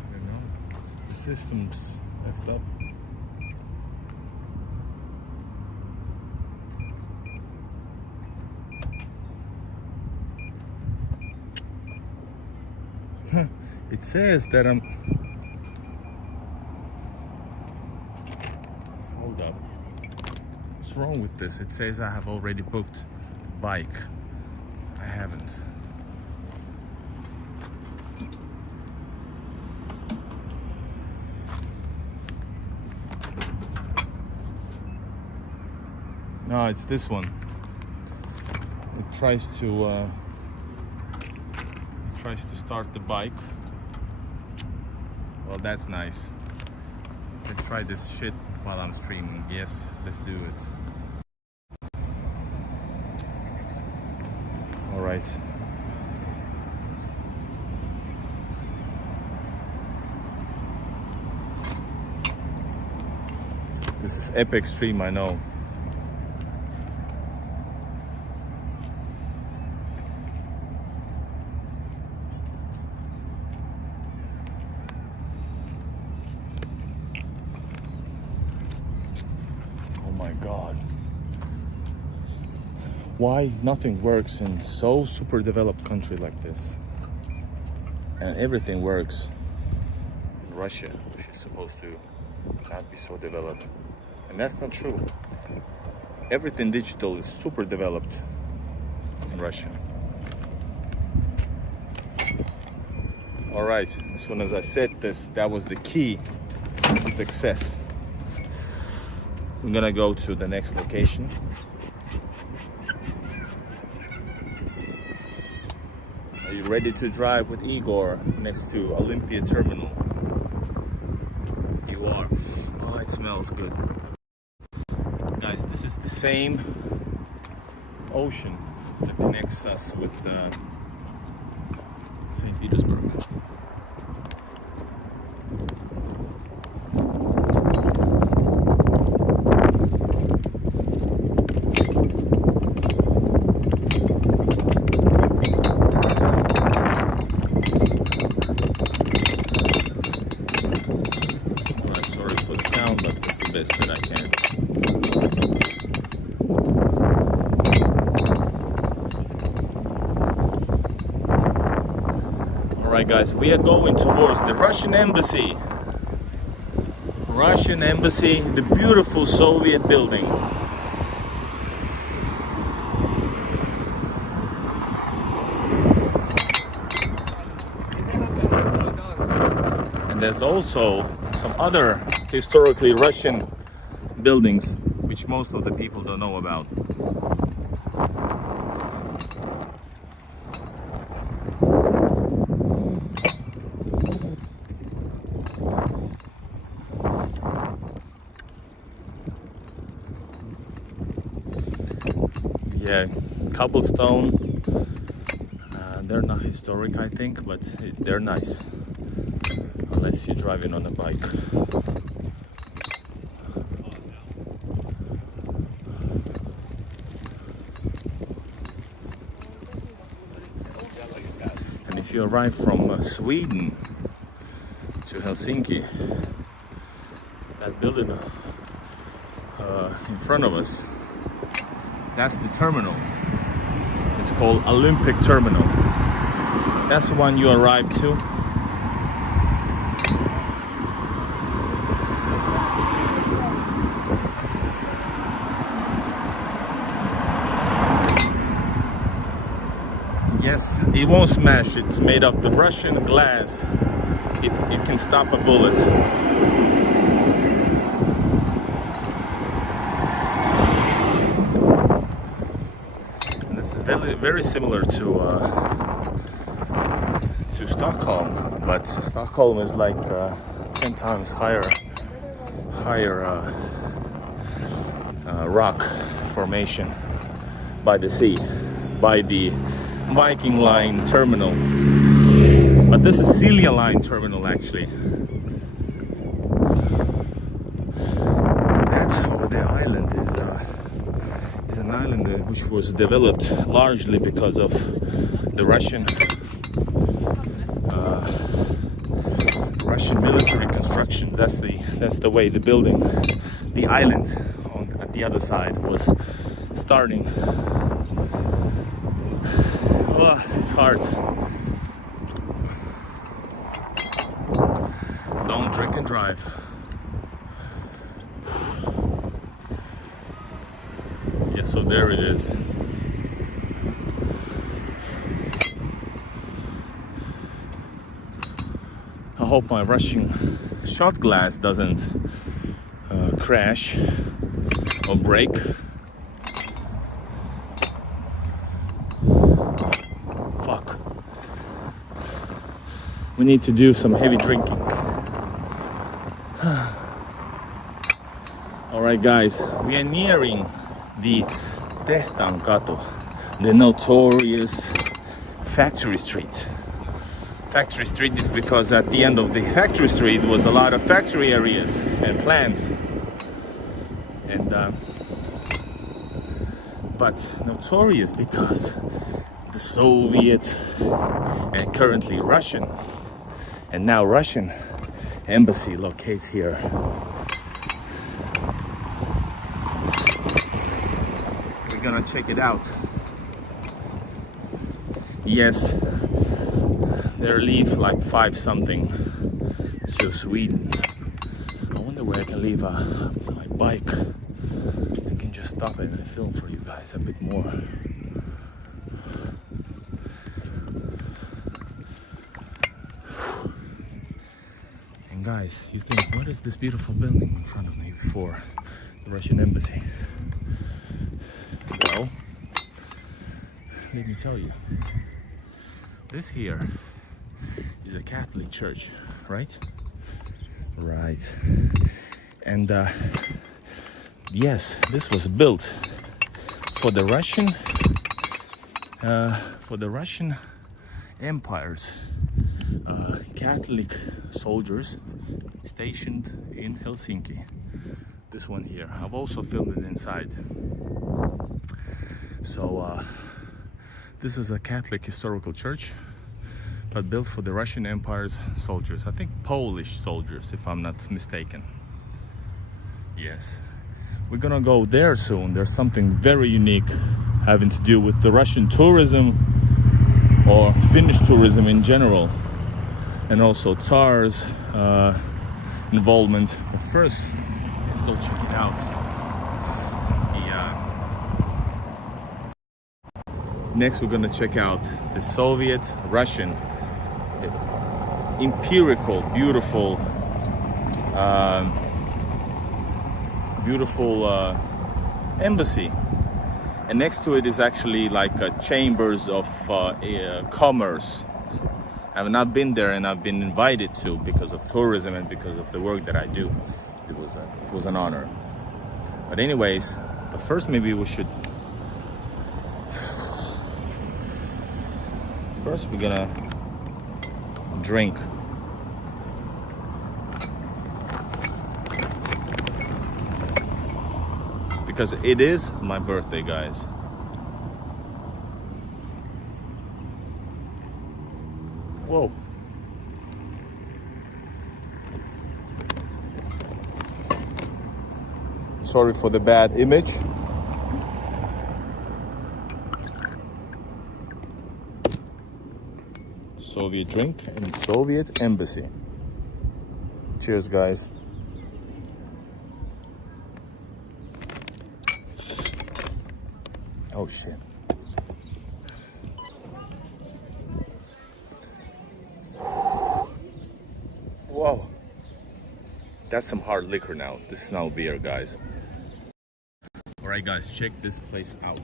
I don't know. The system's left up. It says that I'm... Hold up. What's wrong with this? It says I have already booked the bike. I haven't. No, it's this one. It tries to start the bike. Well, that's nice. Let's try this shit while I'm streaming. Yes, let's do it. All right. This is epic stream, I know. God, why nothing works in so super developed country like this, and everything works in Russia, which is supposed to not be so developed? And that's not true. Everything digital is super developed in Russia. All right, as soon as I said this, that was the key to success. We're gonna go to the next location. Are you ready to drive with Igor next to Olympia Terminal? You are. Oh, it smells smells good. Guys, this is the same ocean that connects us with St. Petersburg. Sorry for the sound, but that's the best that I can. Alright guys, we are going towards the Russian embassy. Russian embassy, the beautiful Soviet building. And there's also some other historically Russian buildings which most of the people don't know about. Yeah, cobblestone. They're not historic, I think, but they're nice. Unless you're driving on a bike. And if you arrive from Sweden to Helsinki, that building in front of us, that's the terminal. It's called Olympic Terminal. That's the one you arrive to. Yes, it won't smash. It's made of the Russian glass. It can stop a bullet. And this is very similar to Stockholm, but Stockholm is like 10 times higher rock formation by the sea, by the Viking Line terminal. But this is Silja Line terminal actually. And that's over the island is an island which was developed largely because of the Russian military construction. That's the way the building, the island at the other side was starting. Oh, it's hard. Don't drink and drive. Yeah, so there it is. I hope my Russian shot glass doesn't crash or break. Fuck. We need to do some heavy drinking. Alright guys, we are nearing the Tehtaankatu, the notorious factory street. Factory street is because at the end of the factory street was a lot of factory areas and plants. And but notorious because the Soviet and currently Russian and now Russian embassy locates here. We're gonna check it out. Yes, they leave like 5 something to Sweden. I wonder where I can leave my bike. I can just stop it and film for you guys a bit more. And guys, you think, what is this beautiful building in front of me for the Russian embassy? Well, let me tell you. This here is a Catholic church, right? Right. And yes, this was built for the Russian Empire's Catholic soldiers stationed in Helsinki. This one here, I've also filmed it inside. So this is a Catholic historical church, but built for the Russian Empire's soldiers. I think Polish soldiers, if I'm not mistaken. Yes, we're gonna go there soon. There's something very unique having to do with the Russian tourism or Finnish tourism in general, and also Tsar's involvement. But first, let's go check it out. Next, we're gonna check out the Soviet-Russian empirical, beautiful embassy. And next to it is actually like chambers of commerce. I've not been there, and I've been invited to because of tourism and because of the work that I do. It was an honor. But anyways, but first maybe we should. First we're gonna drink. Because it is my birthday, guys. Whoa. Sorry for the bad image. Soviet drink and Soviet embassy. Cheers, guys. Oh shit. Whoa. That's some hard liquor now. This is now beer, guys. Alright guys, check this place out.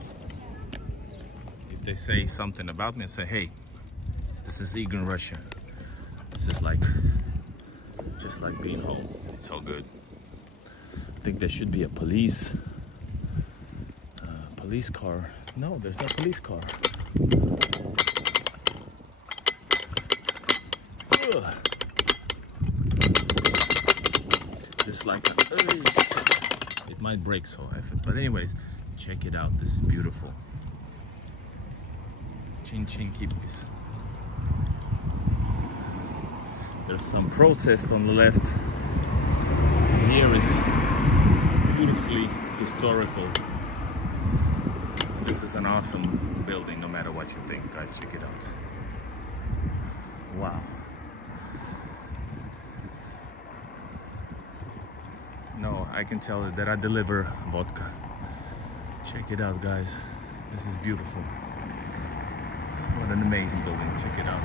If they say something about me, I say, hey, this is Igor in Russia. This is like, just like being home. It's all good. I think there should be a police car. No, there's no police car. Ugh. Just like it might break, so but anyways, check it out. This is beautiful. Chin chin kipis. There's some protest on the left. Here is beautifully historical. This is an awesome building, no matter what you think, guys. Check it out. Wow. No, I can tell that I deliver vodka. Check it out, guys. This is beautiful. What an amazing building. Check it out.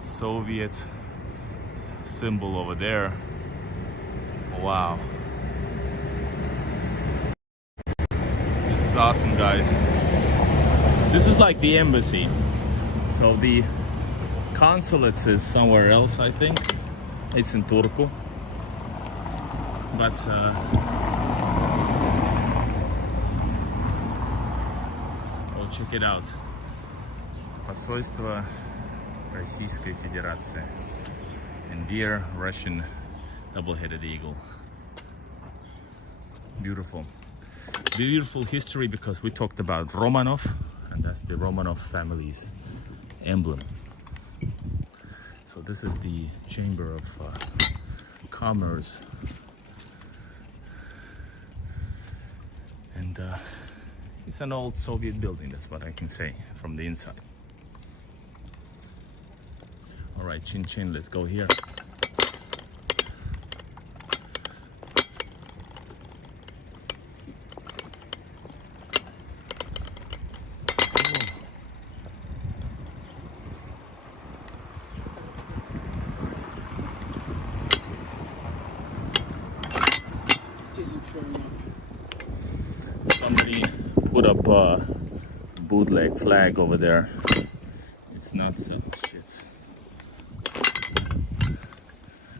Soviet symbol over there. Wow. This is awesome, guys. This is like the embassy. So the consulate is somewhere else, I think. It's in Turku. But well, check it out. Посольство Российской Федерации. And dear Russian double-headed eagle. Beautiful. Beautiful history, because we talked about Romanov, and that's the Romanov family's emblem. So this is the Chamber of Commerce. And it's an old Soviet building, that's what I can say from the inside. All right, chin chin, let's go here. Somebody put up bootleg flag over there. It's not so shit.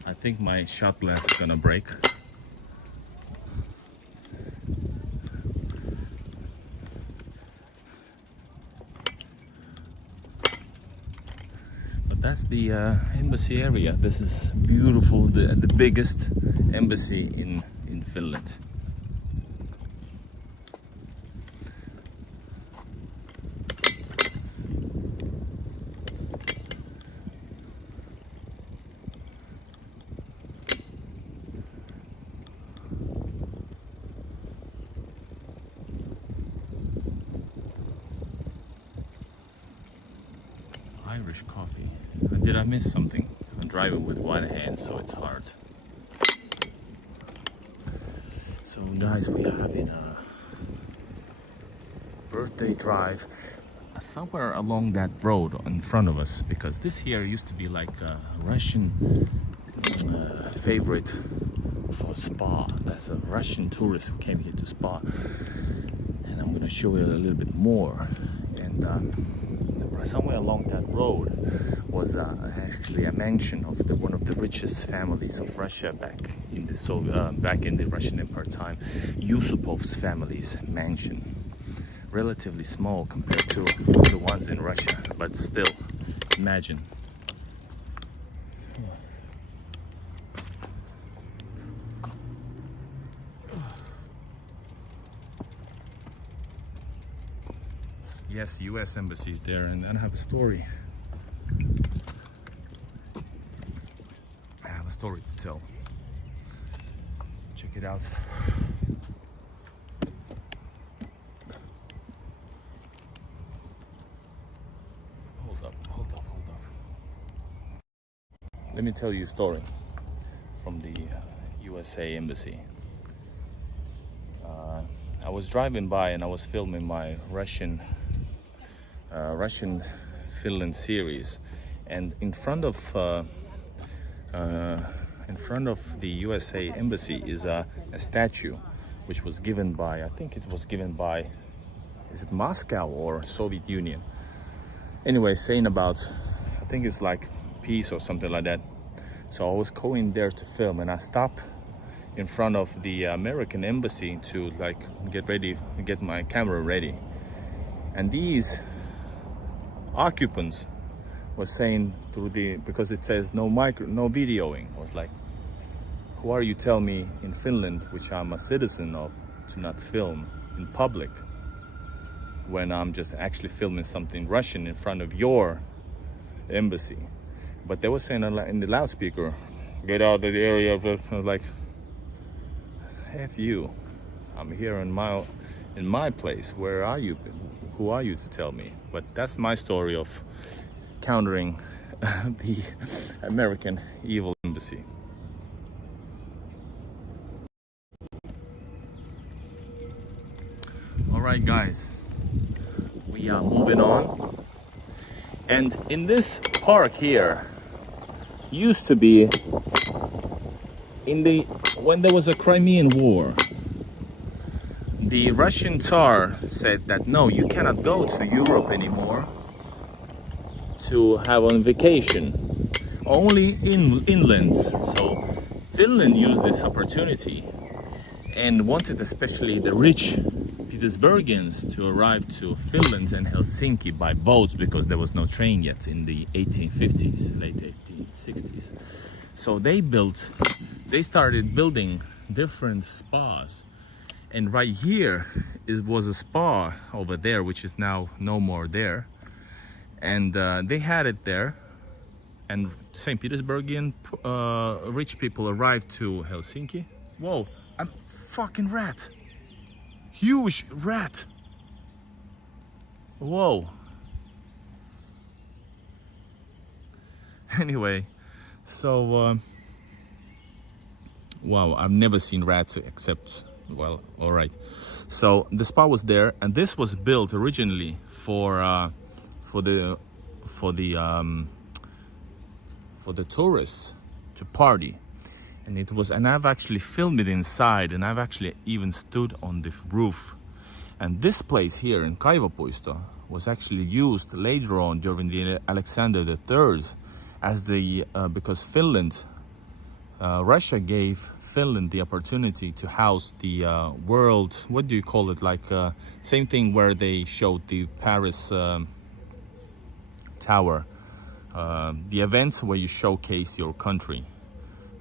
I think my shot glass is gonna break. But that's the embassy area. This is beautiful, the biggest embassy in Finland. Irish coffee. Did I miss something? I'm driving with one hand, so it's hard. So guys, we are having a birthday drive somewhere along that road in front of us, because this here used to be like a Russian favorite for spa. That's a Russian tourist who came here to spa, and I'm gonna show you a little bit more. And somewhere along that road was actually a mansion of one of the richest families of Russia back in the Russian Empire time. Yusupov's family's mansion. Relatively small compared to the ones in Russia, but still, imagine. Yes, US embassy is there, and I have a story. I have a story to tell. Check it out. Hold up. Let me tell you a story from the USA embassy. I was driving by and I was filming my Russian Finland series, and in front of the USA embassy is a statue which was given by, I think it was given by, is it Moscow or Soviet Union? Anyway, saying about, I think it's like peace or something like that. So I was going there to film, and I stopped in front of the American embassy to like get my camera ready. And these occupants was saying because it says no videoing, was like, who are you tell me in Finland, which I'm a citizen of, to not film in public when I'm just actually filming something Russian in front of your embassy? But they were saying in the loudspeaker, get out of the area. I was like, F you, I'm here in my place. Where are you? Who are you to tell me? But that's my story of countering the American evil embassy. All right, guys, we are moving on. And in this park here, used to be when there was a Crimean War, the Russian Tsar said that no, you cannot go to Europe anymore to have on vacation, only inland. So Finland used this opportunity and wanted especially the rich Petersburgians to arrive to Finland and Helsinki by boats, because there was no train yet in the 1850s, late 1860s. So they started building different spas. And right here, it was a spa over there, which is now no more there. And they had it there. And St. Petersburgian rich people arrived to Helsinki. Whoa, a fucking rat. Huge rat. Whoa. Anyway, so wow, I've never seen rats except, well, all right. So the spa was there, and this was built originally for the tourists to party. And I've actually filmed it inside, and I've actually even stood on the roof. And this place here in Kaivopuisto was actually used later on during the Alexander III as the because Finland, Russia gave Finland the opportunity to house the world, what do you call it, like same thing where they showed the Paris Tower, the events where you showcase your country,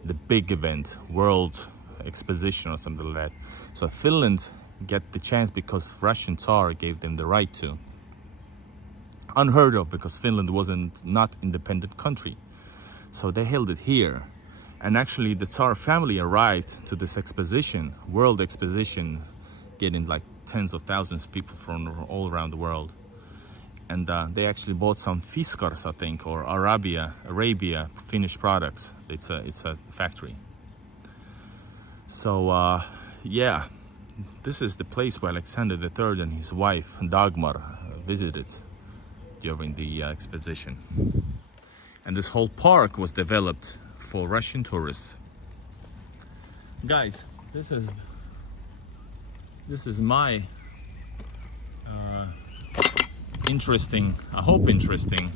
the big event, world exposition or something like that. So Finland get the chance because Russian Tsar gave them the right to. Unheard of, because Finland wasn't not independent country. So they held it here. And actually the Tsar family arrived to this exposition, world exposition, getting like tens of thousands of people from all around the world. And they actually bought some Fiskars, I think, or Arabia finished products. It's a factory. So yeah, this is the place where Alexander III and his wife Dagmar visited during the exposition. And this whole park was developed for Russian tourists. Guys, this is my interesting, I hope interesting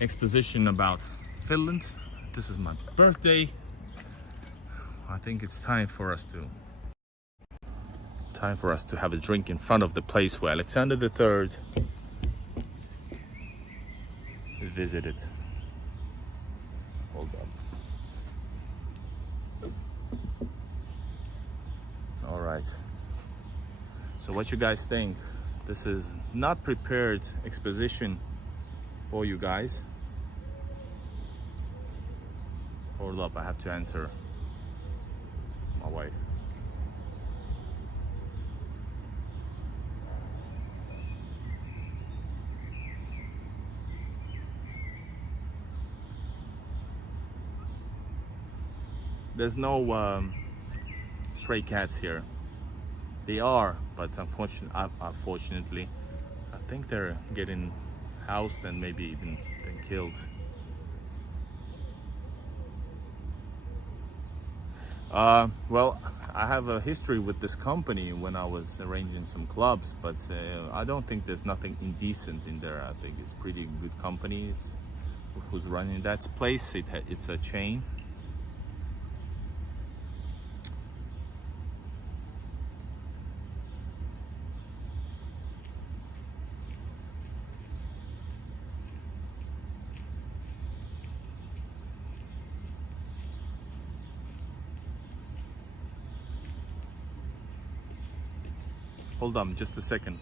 exposition about Finland. This is my birthday. I think it's time for us to have a drink in front of the place where Alexander III visited. Hold on. All right. So what you guys think? This is not prepared exposition for you guys. Hold up, I have to answer my wife. There's no stray cats here. They are, but unfortunately, I think they're getting housed and maybe even killed. Well, I have a history with this company when I was arranging some clubs, but I don't think there's nothing indecent in there. I think it's pretty good company. Who's running that place? It's a chain. Hold on just a second.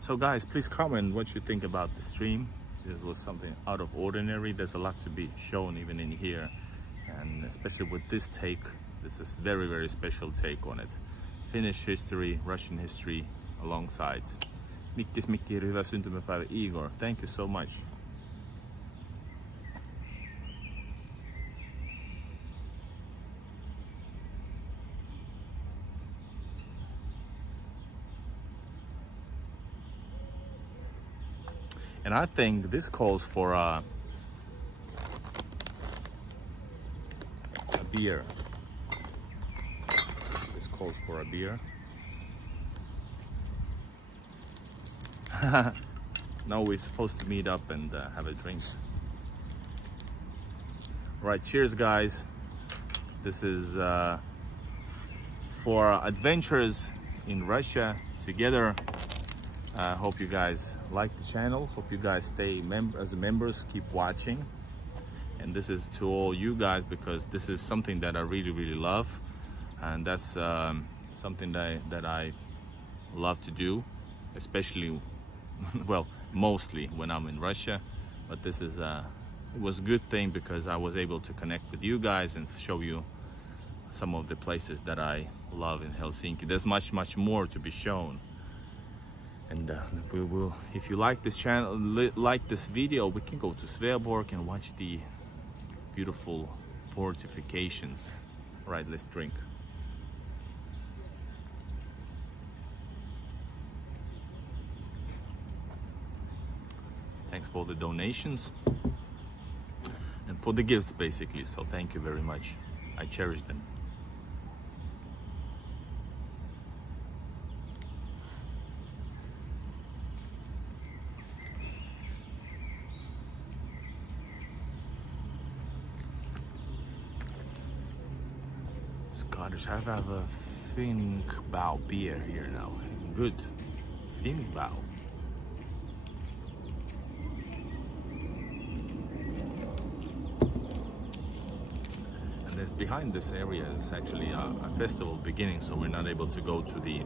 So guys, please comment what you think about the stream. It was something out of ordinary. There's a lot to be shown even in here, and especially with this take. This is very, very special take on it. Finnish history, Russian history alongside. Mikkis Mikki, hyvää syntymäpäivä Igor. Thank you so much. And I think this calls for a beer. This calls for a beer. Now we're supposed to meet up and have a drink. Right, cheers guys. This is for adventures in Russia together. I hope you guys like the channel. Hope you guys stay as members, keep watching. And this is to all you guys, because this is something that I really, really love. And that's something that I love to do, especially, well, mostly when I'm in Russia. But this is it was a good thing because I was able to connect with you guys and show you some of the places that I love in Helsinki. There's much, much more to be shown. And we will, if you like this channel, like this video, we can go to Sveaborg and watch the beautiful fortifications. All right, let's drink. Thanks for the donations and for the gifts, basically. So thank you very much. I cherish them. Scottish. I have a Finkbau beer here now. Good. Finkbau. And there's behind this area is actually a festival beginning, so we're not able to go to the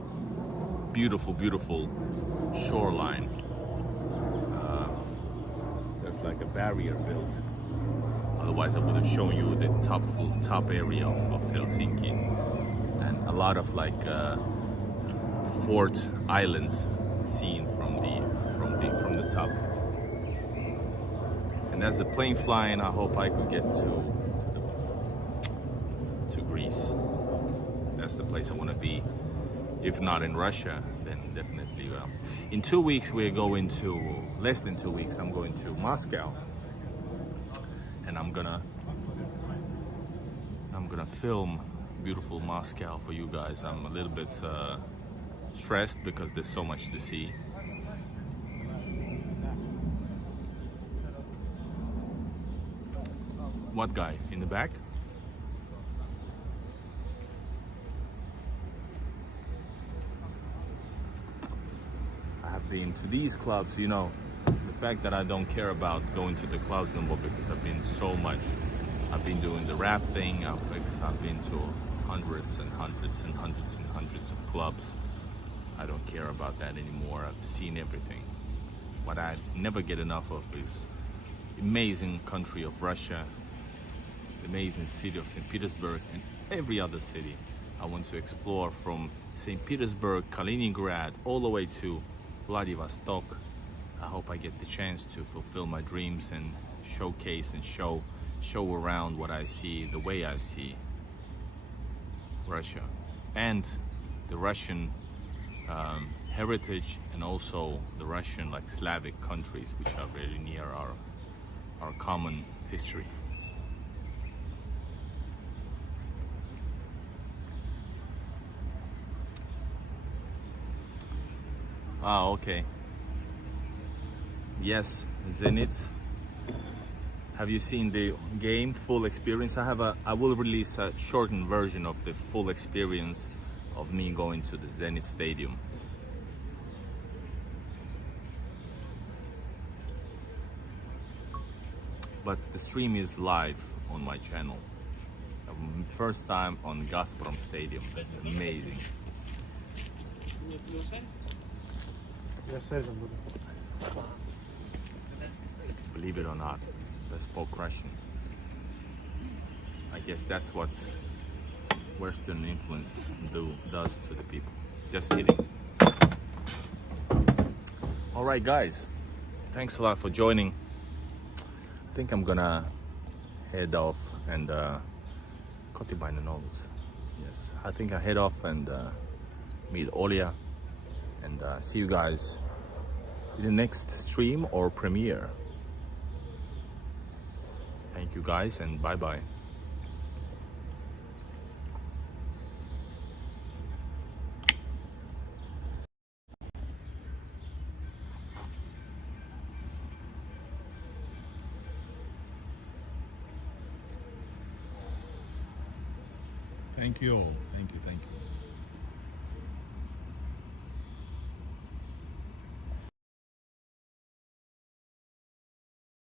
beautiful, beautiful shoreline. There's like a barrier built. Otherwise, I would have shown you the top area of Helsinki, and a lot of like fort islands seen from the top. And as the plane flying, I hope I could get to Greece. That's the place I want to be. If not in Russia, then definitely. In 2 weeks, we're going to less than 2 weeks. I'm going to Moscow. And I'm gonna film beautiful Moscow for you guys. I'm a little bit stressed because there's so much to see. What guy in the back? I have been to these clubs, you know. The fact that I don't care about going to the clubs no more because I've been so much. I've been doing the rap thing. I've been to hundreds and hundreds and hundreds and hundreds of clubs. I don't care about that anymore. I've seen everything. What I never get enough of is the amazing country of Russia, the amazing city of St. Petersburg, and every other city. I want to explore from St. Petersburg, Kaliningrad, all the way to Vladivostok. I hope I get the chance to fulfill my dreams and showcase and show around what I see, the way I see Russia and the Russian heritage, and also the Russian like Slavic countries which are really near our common history. Ah, okay. Yes, Zenit. Have you seen the game full experience? I will release a shortened version of the full experience of me going to the Zenit Stadium. But the stream is live on my channel. First time on Gazprom Stadium. That's amazing. Believe it or not, they spoke Russian. I guess that's what Western influence does to the people. Just kidding. All right, guys. Thanks a lot for joining. I think I'm gonna head off and yes, I think I head off and meet Olia and see you guys in the next stream or premiere. Thank you guys, and bye bye. Thank you all. Thank you.